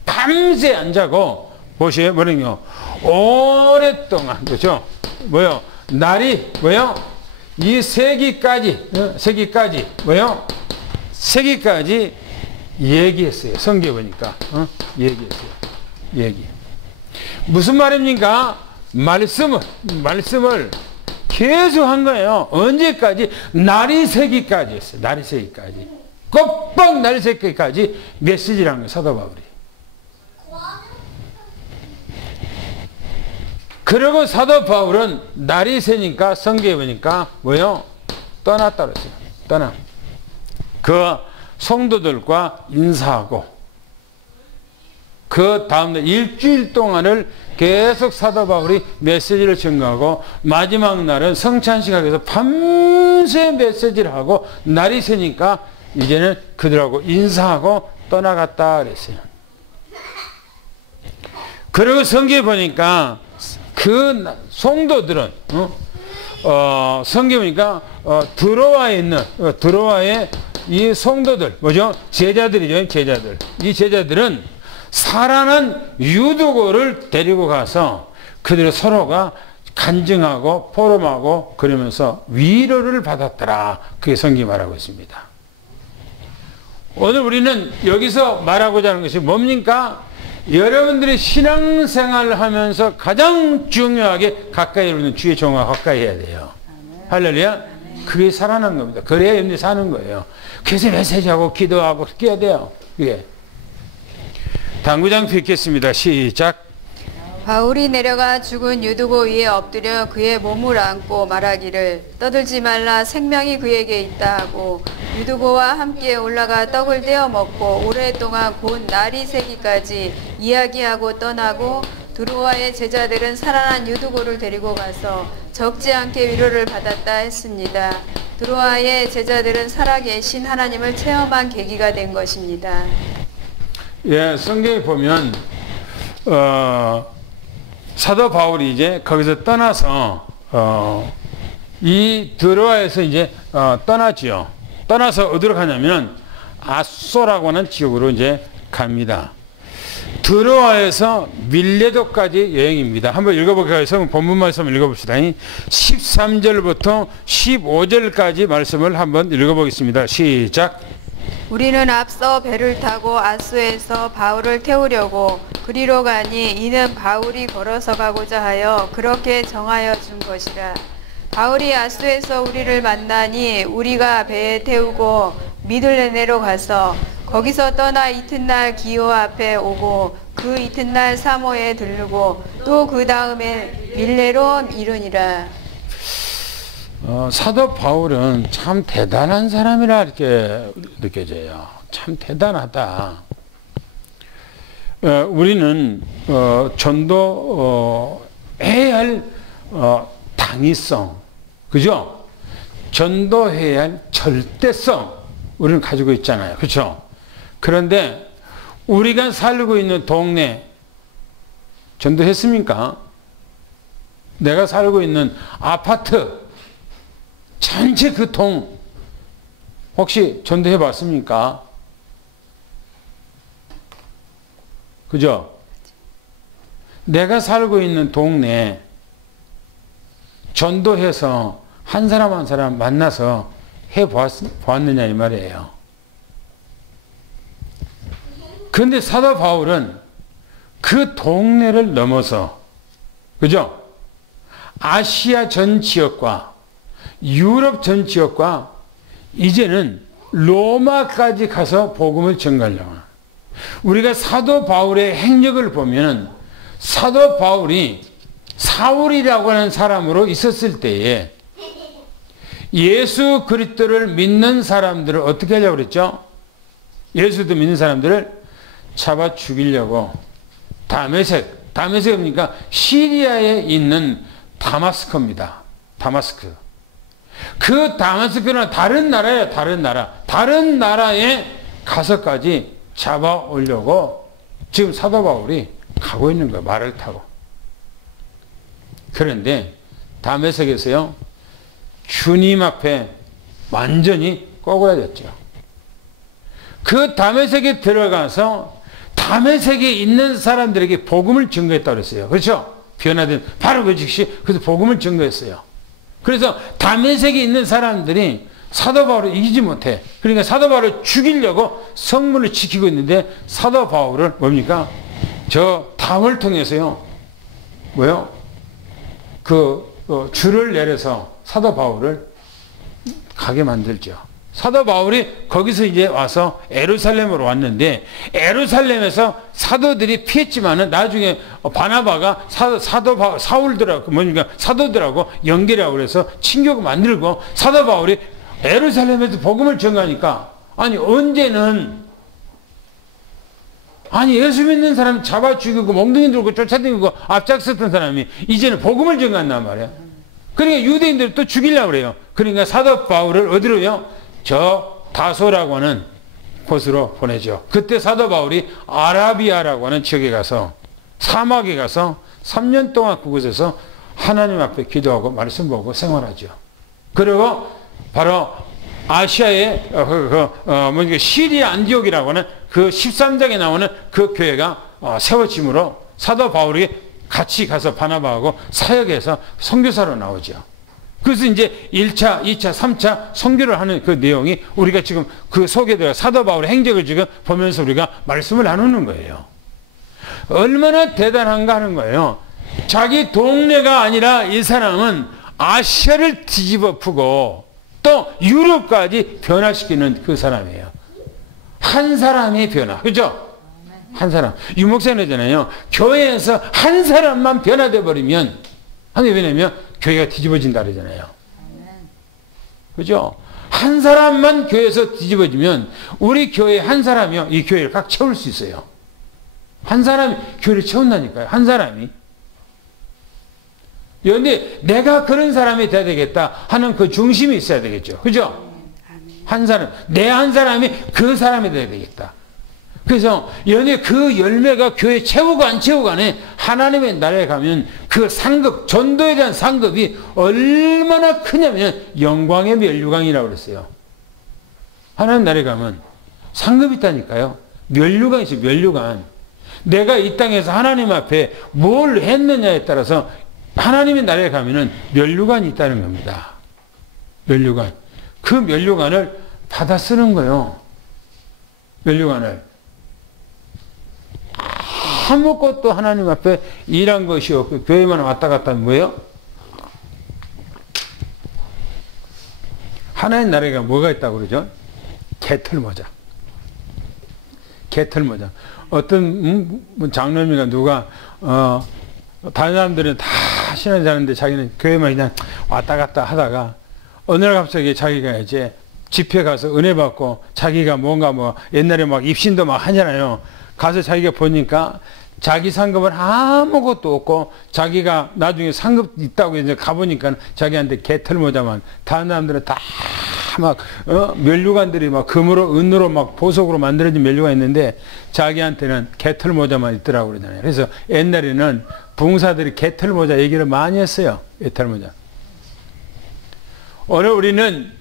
밤새 앉아고 보세요. 뭐냐요? 오랫동안 그렇죠? 뭐요? 날이 뭐요? 이 세기까지 뭐요? 세기까지 얘기했어요. 성경에 보니까 얘기했어요. 얘기. 무슨 말입니까? 말씀을 계속 한 거예요. 언제까지? 날이 새기까지 했어요. 날이 새기까지. 꼬박 날이 새기까지 메시지를 한 거예요. 사도 바울이. 그리고 사도 바울은 날이 새니까 성경에 보니까 뭐요? 떠났다 그랬어요. 떠나. 그 성도들과 인사하고 그 다음날 일주일 동안을 계속 사도 바울이 메시지를 증거하고 마지막 날은 성찬식하기위해서 밤새 메시지를 하고 날이 새니까 이제는 그들하고 인사하고 떠나갔다 그랬어요. 그리고 성경에 보니까 그 성도들은 성경에 보니까 드로아에 있는 드로아의 이 성도들 뭐죠? 제자들이죠. 제자들. 이 제자들은 살아난 유두고를 데리고 가서 그들의 서로가 간증하고 포럼하고 그러면서 위로를 받았더라. 그게 성경이 말하고 있습니다. 오늘 우리는 여기서 말하고자 하는 것이 뭡니까? 여러분들이 신앙생활을 하면서 가장 중요하게 가까이 있는 주의 종과 가까이 해야 돼요. 할렐루야. 그게 살아난 겁니다. 그래야 여러분들이 사는 거예요. 그래서 메시지하고 기도하고 그렇게 해야 돼요. 그게. 당구장 펴겠습니다. 시작. 바울이 내려가 죽은 유두고 위에 엎드려 그의 몸을 안고 말하기를 떠들지 말라 생명이 그에게 있다 하고 유두고와 함께 올라가 떡을 떼어 먹고 오랫동안 곧 날이 새기까지 이야기하고 떠나고 드로아의 제자들은 살아난 유두고를 데리고 가서 적지 않게 위로를 받았다 했습니다. 드로아의 제자들은 살아계신 하나님을 체험한 계기가 된 것입니다. 예, 성경에 보면 사도 바울이 이제 거기서 떠나서 이 드로아에서 이제 떠나지요. 떠나서 어디로 가냐면 아소라고 하는 지역으로 이제 갑니다. 드로아에서 밀레도까지 여행입니다. 한번 읽어볼까요? 성경 본문 말씀 읽어봅시다. 13절부터 15절까지 말씀을 한번 읽어보겠습니다. 시작. 우리는 앞서 배를 타고 아소에서 바울을 태우려고 그리로 가니 이는 바울이 걸어서 가고자 하여 그렇게 정하여 준 것이라. 바울이 아소에서 우리를 만나니 우리가 배에 태우고 미들레네로 가서 거기서 떠나 이튿날 기호 앞에 오고 그 이튿날 사모에 들르고 또 그 다음에 밀레로 이르니라. 사도 바울은 참 대단한 사람이라 이렇게 느껴져요. 참 대단하다. 우리는 전도해야 할 당위성, 그죠? 전도해야 할 절대성 우리는 가지고 있잖아요. 그렇죠? 그런데 우리가 살고 있는 동네 전도했습니까? 내가 살고 있는 아파트 전체 그 동 혹시 전도해 봤습니까? 그죠? 내가 살고 있는 동네 전도해서 한 사람 한 사람 만나서 해 보았느냐 이 말이에요. 그런데 사도 바울은 그 동네를 넘어서 그죠? 아시아 전 지역과 유럽 전 지역과 이제는 로마까지 가서 복음을 전가하려고. 우리가 사도 바울의 행적을 보면 사도 바울이 사울이라고 하는 사람으로 있었을 때에 예수 그리스도를 믿는 사람들을 어떻게 하려고 그랬죠? 예수도 믿는 사람들을 잡아 죽이려고 다메섹입니까? 시리아에 있는 다마스커입니다. 다마스크. 그 다마스크는 다른 나라예요. 다른 나라에 가서까지 잡아오려고 지금 사도 바울이 가고 있는 거예요. 말을 타고. 그런데 다메섹에서요. 주님 앞에 완전히 꼬그라졌죠. 그 다메섹에 들어가서 다메섹에 있는 사람들에게 복음을 증거했다고 그랬어요. 그렇죠? 변화된 바로 그 즉시 그래서 복음을 증거했어요. 그래서 다메섹에 있는 사람들이 사도 바울을 이기지 못해. 그러니까 사도 바울을 죽이려고 성문을 지키고 있는데 사도 바울을 뭡니까? 저 담을 통해서요. 뭐요? 줄을 내려서 사도 바울을 가게 만들죠. 사도 바울이 거기서 이제 와서 에루살렘으로 왔는데 에루살렘에서 사도들이 피했지만은 나중에 바나바가 사울들하고 뭡니까 사도들하고 연결하고 그래서 친교를 만들고 사도 바울이 에루살렘에서 복음을 전가하니까 언제는 예수 믿는 사람 잡아 죽이고 몽둥이 들고 쫓아다니고 앞장섰던 사람이 이제는 복음을 전가한단 말이야. 그러니까 유대인들을 또 죽이려고 그래요. 그러니까 사도 바울을 어디로요? 저 다소라고 하는 곳으로 보내죠. 그때 사도 바울이 아라비아라고 하는 지역에 가서 사막에 가서 3년 동안 그곳에서 하나님 앞에 기도하고 말씀 보고 생활하죠. 그리고 바로 아시아의 시리아 안디옥이라고 하는 그 13장에 나오는 그 교회가 세워짐으로 사도 바울이 같이 가서 바나바하고 사역해서 선교사로 나오죠. 그래서 이제 1차, 2차, 3차 선교를 하는 그 내용이 우리가 지금 그 소개되어 사도 바울의 행적을 지금 보면서 우리가 말씀을 나누는 거예요. 얼마나 대단한가 하는 거예요. 자기 동네가 아니라 이 사람은 아시아를 뒤집어 푸고 또 유럽까지 변화시키는 그 사람이에요. 한 사람의 변화. 그죠? 한 사람. 유목사님 하잖아요. 교회에서 한 사람만 변화돼 버리면, 아니, 왜냐면 교회가 뒤집어진다 그러잖아요. 그죠? 한 사람만 교회에서 뒤집어지면 우리 교회 한 사람이요. 이 교회를 각 채울 수 있어요. 한 사람이 교회를 채운다니까요. 한 사람이. 그런데 내가 그런 사람이 돼야 되겠다 하는 그 중심이 있어야 되겠죠. 그죠? 한 사람, 내 한 사람이 그 사람이 돼야 되겠다. 그래서 연예 그 열매가 교회 채우고 안 채우고 간에 하나님의 나라에 가면 그 상급, 전도에 대한 상급이 얼마나 크냐면 영광의 면류관이라고 그랬어요. 하나님 나라에 가면 상급이 있다니까요. 면류관이 있어요. 면류관. 내가 이 땅에서 하나님 앞에 뭘 했느냐에 따라서 하나님의 나라에 가면은 면류관이 있다는 겁니다. 면류관. 그 면류관을 받아 쓰는 거예요. 면류관을. 아무것도 하나님 앞에 일한 것이 없고 교회만 왔다 갔다 하면 뭐예요? 하나님 나라가 뭐가 있다고 그러죠? 개털모자. 개털모자. 어떤 장로님이가 누가 다른 사람들은 다 신앙 자는데 자기는 교회만 그냥 왔다 갔다 하다가 어느 날 갑자기 자기가 이제 집회 가서 은혜 받고 자기가 뭔가 뭐 옛날에 막 입신도 막 하잖아요. 가서 자기가 보니까 자기 상급은 아무것도 없고 자기가 나중에 상급 있다고 이제 가보니까 자기한테 개털모자만, 다른 사람들은 다 막 면류관들이 막 금으로 은으로 막 보석으로 만들어진 면류관 있는데 자기한테는 개털모자만 있더라고 그러잖아요. 그래서 옛날에는 붕사들이 개털모자 얘기를 많이 했어요. 개털모자. 오늘 우리는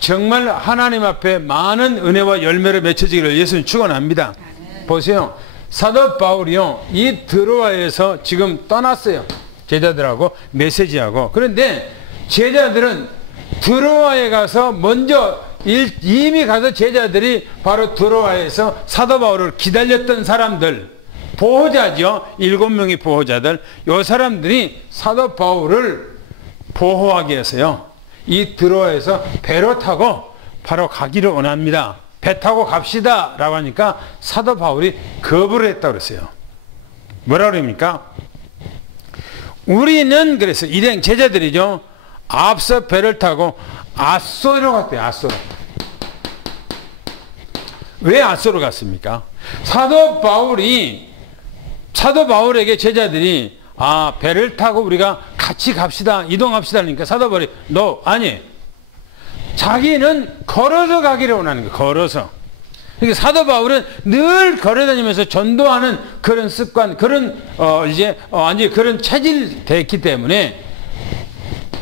정말 하나님 앞에 많은 은혜와 열매를 맺혀지기를 예수님 축원합니다. 보세요. 사도 바울이요, 이 드로아에서 지금 떠났어요. 제자들하고 메시지하고. 그런데 제자들은 드로아에 가서 먼저 이미 가서 제자들이 바로 드로아에서 사도 바울을 기다렸던 사람들, 보호자죠. 7명의 보호자들. 이 사람들이 사도 바울을 보호하기 위해서요, 이 드로아에서 배로 타고 바로 가기를 원합니다. 배 타고 갑시다 라고 하니까 사도 바울이 거부를 했다고 그랬어요. 뭐라 그럽니까? 우리는 그래서 일행 제자들이죠. 앞서 배를 타고 아소로 갔대요. 아소로. 왜 아소로 갔습니까? 사도 바울에게 제자들이 배를 타고 우리가 같이 갑시다, 이동합시다 하니까 사도 바울이 아니, 자기는 걸어서 가기를 원하는 거예요. 걸어서. 그러니까 사도 바울은 늘 걸어다니면서 전도하는 그런 습관, 그런 완전히 그런 체질이 됐기 때문에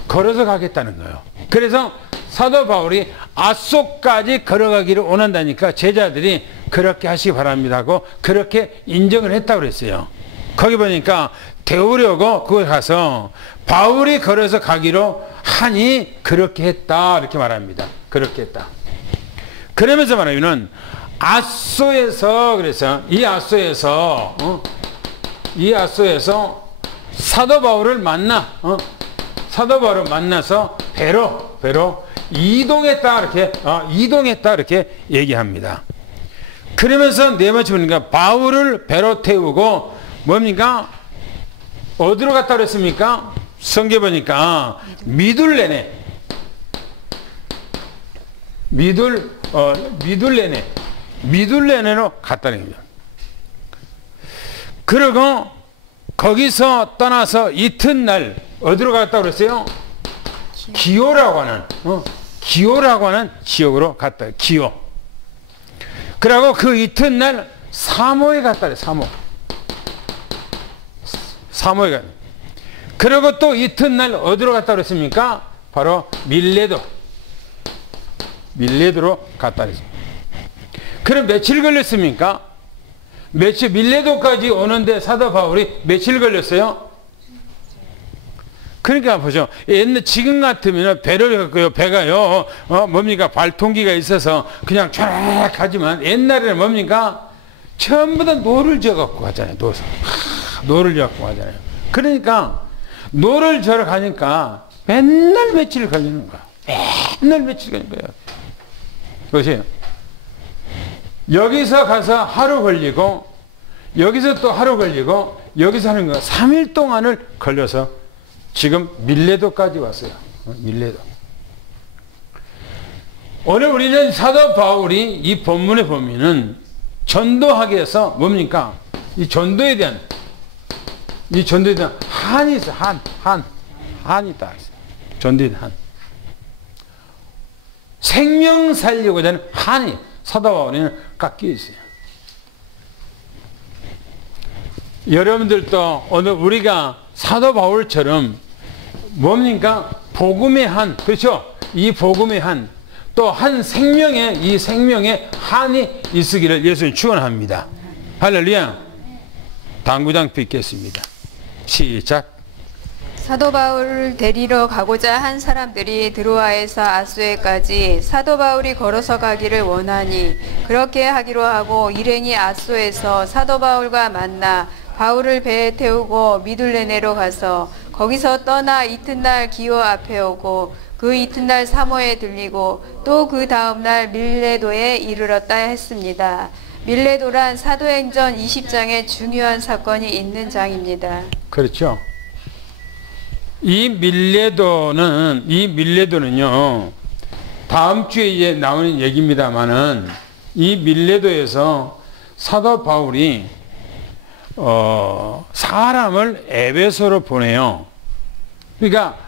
걸어서 가겠다는 거예요. 그래서 사도 바울이 아소까지 걸어가기를 원한다니까 제자들이 그렇게 하시기 바랍니다 하고 그렇게 인정을 했다고 그랬어요. 거기 보니까 데우려고 그걸 가서 바울이 걸어서 가기로 하니 그렇게 했다 이렇게 말합니다. 그렇게 했다. 그러면서 말하면은 아소에서, 그래서 이 아소에서 사도 바울을 사도 바울을 만나서 배로 이동했다 이렇게 얘기합니다. 그러면서 네 번째 보니까 바울을 배로 태우고 뭡니까? 어디로 갔다 그랬습니까? 성경 보니까 미둘레네로 갔다는 겁니다. 그리고 거기서 떠나서 이튿날 어디로 갔다고 그랬어요? 기오라고 하는 지역으로 갔다. 기오. 그러고 그 이튿날 사모에 갔다 그래. 사모에 갔다. 그리고 또 이튿날 어디로 갔다 그랬습니까? 바로 밀레도로 갔다 그랬습니다. 그럼 며칠 걸렸습니까? 밀레도까지 오는데 사도 바울이 며칠 걸렸어요? 그러니까 보죠. 옛날 지금 같으면 배를 갖고요. 배가요. 뭡니까? 발통기가 있어서 그냥 쫙 가지만 옛날에는 뭡니까? 전부 다 노를 져 갖고 가잖아요. 노를 져 갖고 가잖아요. 그러니까 노를 저러 가니까 맨날 며칠 걸리는 거야. 맨날 며칠 걸리는 거예요. 보세요. 여기서 가서 하루 걸리고 여기서 또 하루 걸리고 여기서 하는 거 3일 동안을 걸려서 지금 밀레도까지 왔어요. 밀레도. 오늘 우리는 사도 바울이 이 본문에 보면은 전도하기 위해서 뭡니까? 이 전도에 대한 한이 있어. 한이 딱 있어요. 전도에 대한 한. 생명 살려고자 하는 한이 사도 바울에는 깎여 있어요. 여러분들도 오늘 우리가 사도 바울처럼 뭡니까? 복음의 한, 그렇죠? 이 복음의 한, 또 한 생명에, 이 생명에 한이 있으기를 예수님 축원합니다. 할렐루야. 당구장 빚겠습니다. 시작. 사도 바울을 데리러 가고자 한 사람들이 드로아에서 아소에까지 사도 바울이 걸어서 가기를 원하니 그렇게 하기로 하고 일행이 아소에서 사도 바울과 만나 바울을 배에 태우고 미둘레네로 가서 거기서 떠나 이튿날 기오 앞에 오고 그 이튿날 사모에 들리고 또 그 다음날 밀레도에 이르렀다 했습니다. 밀레도란 사도행전 20장에 중요한 사건이 있는 장입니다. 그렇죠. 이 밀레도는요, 다음 주에 이제 나오는 얘기입니다만은, 이 밀레도에서 사도 바울이, 사람을 에베소로 보내요. 그러니까,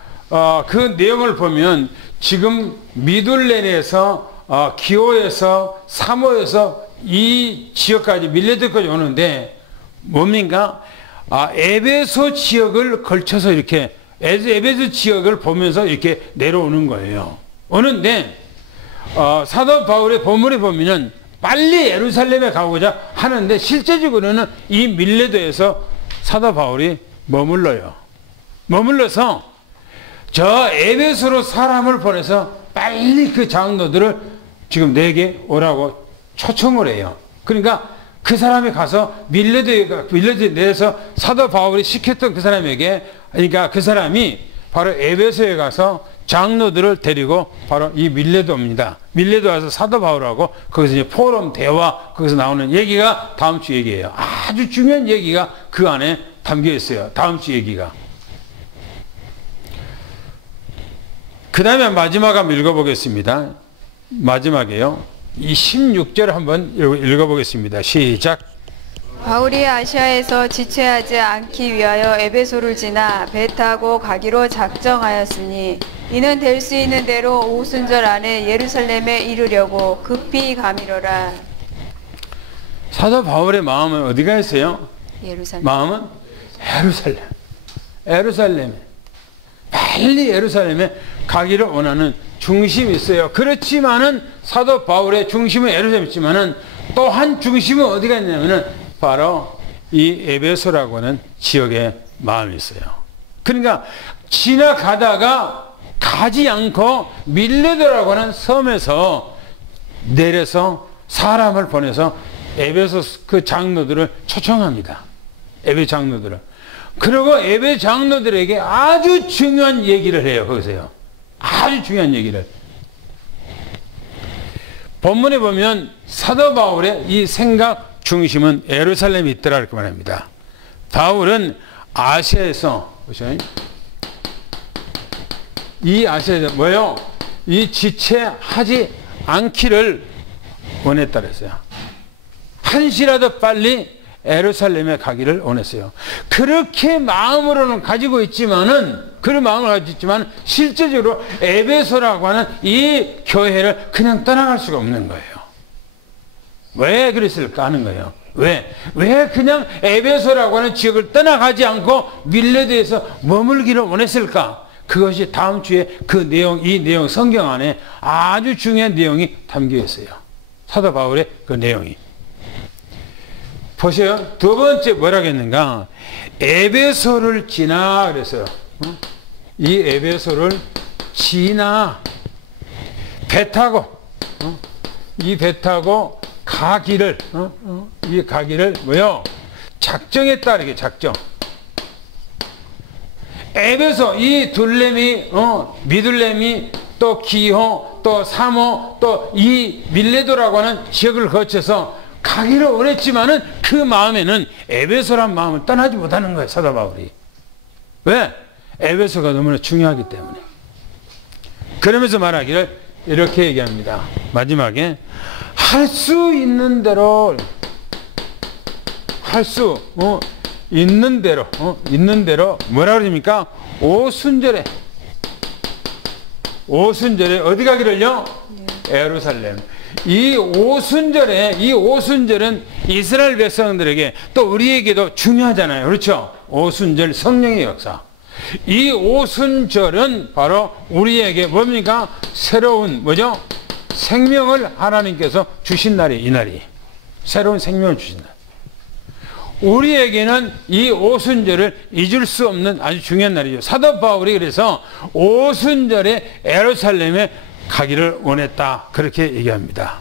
그 내용을 보면, 지금 미둘렌에서, 기오에서, 사모에서 이 지역까지, 밀레도까지 오는데, 뭡니까? 에베소 지역을 걸쳐서 이렇게, 에베소 지역을 보면서 이렇게 내려오는 거예요. 오는데 사도 바울의 본문에 보면은 빨리 예루살렘에 가고자 하는데 실제적으로는 이 밀레도에서 사도 바울이 머물러서 저 에베소로 사람을 보내서 빨리 그 장로들을 지금 내게 오라고 초청을 해요. 그러니까 그 사람이 가서 밀레도에 내려서 사도 바울이 시켰던 그 사람에게, 그러니까 그 사람이 바로 에베소에 가서 장로들을 데리고 바로 이 밀레도입니다. 밀레도 와서 사도 바울하고 거기서 이제 포럼 대화, 거기서 나오는 얘기가 다음 주 얘기예요. 아주 중요한 얘기가 그 안에 담겨 있어요. 다음 주 얘기가. 그 다음에 마지막 한번 읽어보겠습니다. 마지막에요. 이 16절 한번 읽어보겠습니다. 시작. 바울이 아시아에서 지체하지 않기 위하여 에베소를 지나 배 타고 가기로 작정하였으니 이는 될 수 있는 대로 오순절 안에 예루살렘에 이르려고 급히 가미로라. 사도 바울의 마음은 어디가 있어요? 예루살렘. 마음은 예루살렘에 빨리 예루살렘에 가기를 원하는 중심이 있어요. 그렇지만은 사도 바울의 중심은 예루살렘이 있지만은 또 한 중심은 어디가 있냐면은 바로 이 에베소라고 하는 지역에 마음이 있어요. 그러니까 지나가다가 가지 않고 밀레도라고 하는 섬에서 내려서 사람을 보내서 에베소 그 장로들을 초청합니다. 에베 장로들을. 그리고 에베 장로들에게 아주 중요한 얘기를 해요. 거기서요. 아주 중요한 얘기를. 본문에 보면 사도 바울의 이 생각 중심은 예루살렘에 있더라 이렇게 말합니다. 바울은 아시아에서, 이 아시아에서 뭐요? 이 지체하지 않기를 원했다 그랬어요. 한시라도 빨리 예루살렘에 가기를 원했어요. 그렇게 마음으로는 가지고 있지만은, 그런 마음을 가지고 있지만 실제적으로 에베소라고 하는 이 교회를 그냥 떠나갈 수가 없는 거예요. 왜 그랬을까 하는 거예요. 왜 그냥 에베소라고 하는 지역을 떠나가지 않고 밀레도에서 머물기를 원했을까? 그것이 다음 주에 이 내용 성경 안에 아주 중요한 내용이 담겨 있어요. 사도 바울의 그 내용이. 보세요. 두 번째 뭐라고 했는가? 에베소를 지나 그랬어요. 이 에베소를 지나 배 타고 이 배 타고 가기를 이 가기를 뭐요? 작정했다 이렇게 작정. 에베소 이 둘레미 미둘레미 또 기호 또 사모 또 이 밀레도라고 하는 지역을 거쳐서 가기를 원했지만은 그 마음에는 에베소란 마음을 떠나지 못하는 거예요. 사도 바울이. 왜? 에베소가 너무나 중요하기 때문에. 그러면서 말하기를 이렇게 얘기합니다. 마지막에 할 수 있는 대로 할 수 있는 대로 뭐라 그럽니까? 오순절에 어디 가기를요? 예루살렘. 이 오순절은 이스라엘 백성들에게 또 우리에게도 중요하잖아요. 그렇죠? 오순절 성령의 역사. 이 오순절은 바로 우리에게 뭡니까? 새로운 뭐죠? 생명을 하나님께서 주신 날이 이 날이. 새로운 생명을 주신 날. 우리에게는 이 오순절을 잊을 수 없는 아주 중요한 날이죠. 사도 바울이 그래서 오순절에 예루살렘에 가기를 원했다. 그렇게 얘기합니다.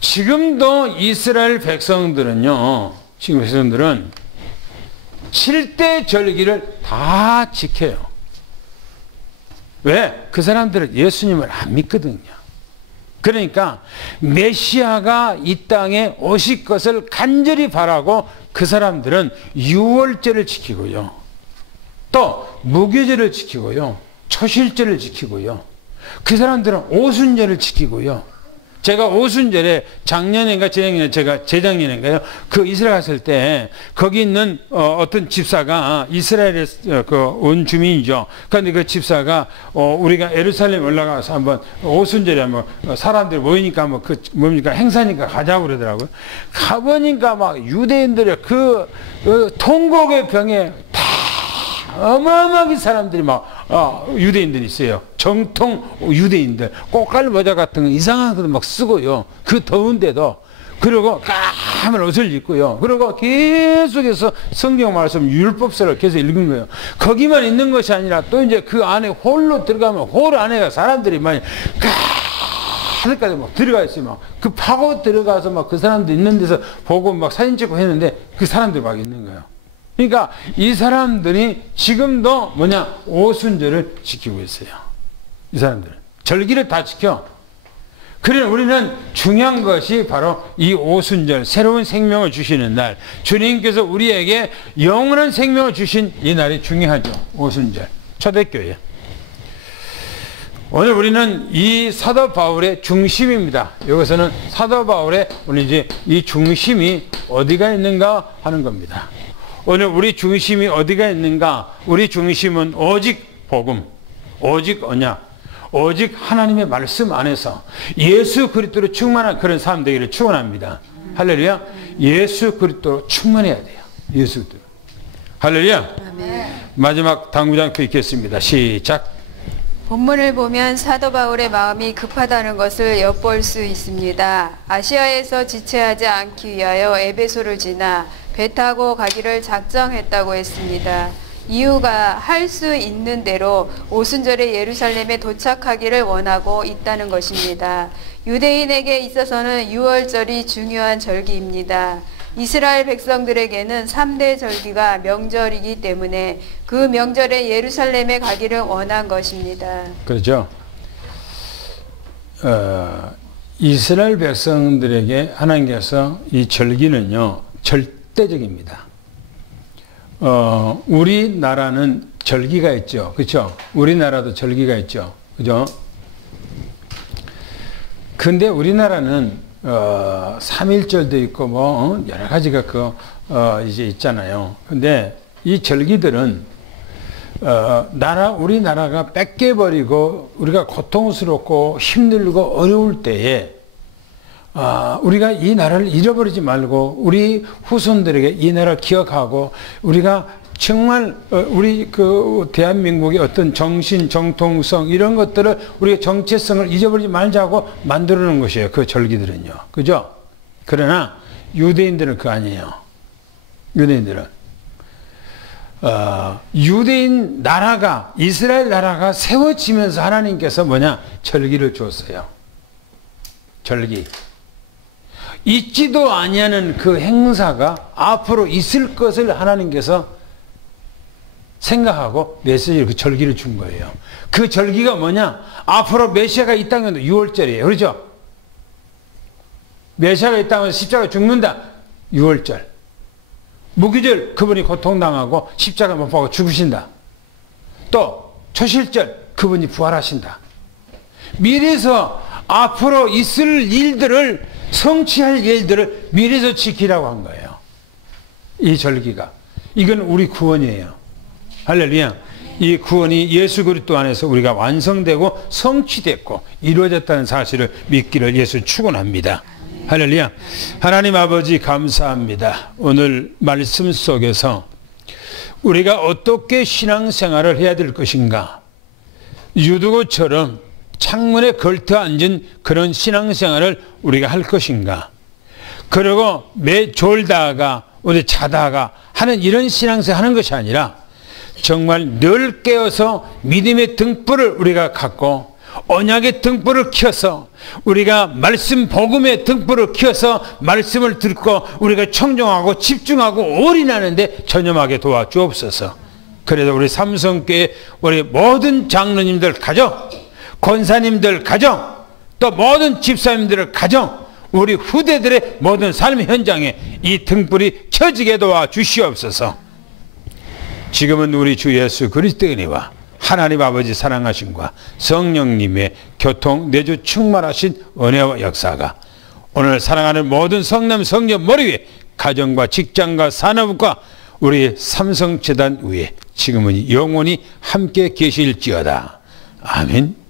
지금도 이스라엘 백성들은요. 지금 백성들은 7대 절기를 다 지켜요. 왜? 그 사람들은 예수님을 안 믿거든요. 그러니까 메시아가 이 땅에 오실 것을 간절히 바라고 그 사람들은 유월절을 지키고요. 또 무교절을 지키고요. 초실절을 지키고요. 그 사람들은 오순절을 지키고요. 제가 오순절에 작년인가 재작년인가요? 그 이스라엘 갔을 때 거기 있는 어떤 집사가 이스라엘의 온 주민이죠. 그런데 그 집사가 우리가 예루살렘 올라가서 한번 오순절에 한번 사람들이 모이니까 뭐 그 뭡니까 행사니까 가자고 그러더라고요. 가보니까 막 유대인들의 그 통곡의 병에 다 어마어마하게 사람들이 막 유대인들이 있어요. 정통 유대인들 꽃갈 모자 같은 거 이상한 것도 막 쓰고요. 그 더운데도. 그리고 까만 옷을 입고요. 그리고 계속해서 성경 말씀 율법서를 계속 읽은 거예요. 거기만 있는 것이 아니라 또 이제 그 안에 홀로 들어가면 홀 안에가 사람들이 많이 가득까지 막 들어가 있어요. 막 그 파고 들어가서 막 그 사람들 있는 데서 보고 막 사진 찍고 했는데 그 사람들이 막 있는 거예요. 그러니까 이 사람들이 지금도 뭐냐? 오순절을 지키고 있어요. 이 사람들은. 절기를 다 지켜. 그러나 우리는 중요한 것이 바로 이 오순절, 새로운 생명을 주시는 날. 주님께서 우리에게 영원한 생명을 주신 이 날이 중요하죠. 오순절. 초대교회. 오늘 우리는 이 사도 바울의 중심입니다. 여기서는 사도 바울의 우리 이제 이 중심이 어디가 있는가 하는 겁니다. 오늘 우리 중심이 어디가 있는가? 우리 중심은 오직 복음, 오직 언약, 오직 하나님의 말씀 안에서 예수 그리스도로 충만한 그런 삶 되기를 축원합니다. 할렐루야. 예수 그리스도로 충만해야 돼요. 예수 그리스도. 할렐루야. 아멘. 마지막 당구장표 읽겠습니다. 시작. 본문을 보면 사도 바울의 마음이 급하다는 것을 엿볼 수 있습니다. 아시아에서 지체하지 않기 위하여 에베소를 지나 배 타고 가기를 작정했다고 했습니다. 이유가 할 수 있는 대로 오순절에 예루살렘에 도착하기를 원하고 있다는 것입니다. 유대인에게 있어서는 유월절이 중요한 절기입니다. 이스라엘 백성들에게는 3대 절기가 명절이기 때문에 그 명절에 예루살렘에 가기를 원한 것입니다. 그렇죠. 이스라엘 백성들에게 하나님께서 이 절기는요, 절대적입니다. 우리나라는 절기가 있죠. 그렇죠? 우리나라도 절기가 있죠. 그죠? 근데 우리나라는 3.1절도 있고 뭐 여러 가지가 이제 있잖아요. 근데 이 절기들은 우리나라가 뺏겨버리고 우리가 고통스럽고 힘들고 어려울 때에 우리가 이 나라를 잃어버리지 말고 우리 후손들에게 이 나라를 기억하고 우리가 정말 우리 그 대한민국의 어떤 정신, 정통성 이런 것들을 우리의 정체성을 잊어버리지 말자고 만들어 놓은 것이에요. 그 절기들은요. 그죠? 그러나 유대인들은 그거 아니에요. 유대인들은 유대인 나라가 이스라엘 나라가 세워지면서 하나님께서 뭐냐? 절기를 줬어요. 절기. 있지도 아니하는 그 행사가 앞으로 있을 것을 하나님께서 생각하고 메시지를 그 절기를 준 거예요. 그 절기가 뭐냐? 앞으로 메시아가 이 땅에 온다. 6월절이에요. 그렇죠? 메시아가 이 땅에서 십자가 죽는다. 6월절. 무기절 그분이 고통당하고 십자가 못 박고 죽으신다. 또 초실절 그분이 부활하신다. 미래에서 앞으로 있을 일들을 성취할 일들을 미래에서 지키라고 한 거예요. 이 절기가. 이건 우리 구원이에요. 할렐루야. 이 구원이 예수 그리스도 안에서 우리가 완성되고 성취됐고 이루어졌다는 사실을 믿기를 예수 축원합니다. 할렐루야. 하나님 아버지 감사합니다. 오늘 말씀 속에서 우리가 어떻게 신앙생활을 해야 될 것인가. 유두고처럼 창문에 걸터 앉은 그런 신앙생활을 우리가 할 것인가. 그리고 매 졸다가 어디 자다가 하는 이런 신앙생활 하는 것이 아니라 정말 늘 깨어서 믿음의 등불을 우리가 갖고 언약의 등불을 켜서 우리가 말씀 복음의 등불을 켜서 말씀을 듣고 우리가 청종하고 집중하고 올인하는 데 전념하게 도와주옵소서. 그래서 우리 삼성교회 우리 모든 장로님들 가정, 권사님들 가정, 또 모든 집사님들 가정, 우리 후대들의 모든 삶 현장에 이 등불이 켜지게 도와주시옵소서. 지금은 우리 주 예수 그리스도의 은혜와 하나님 아버지 사랑하심과 성령님의 교통 내주 충만하신 은혜와 역사가 오늘 사랑하는 모든 성남 성녀 머리 위에 가정과 직장과 산업과 우리 삼성재단 위에 지금은 영원히 함께 계실지어다. 아멘.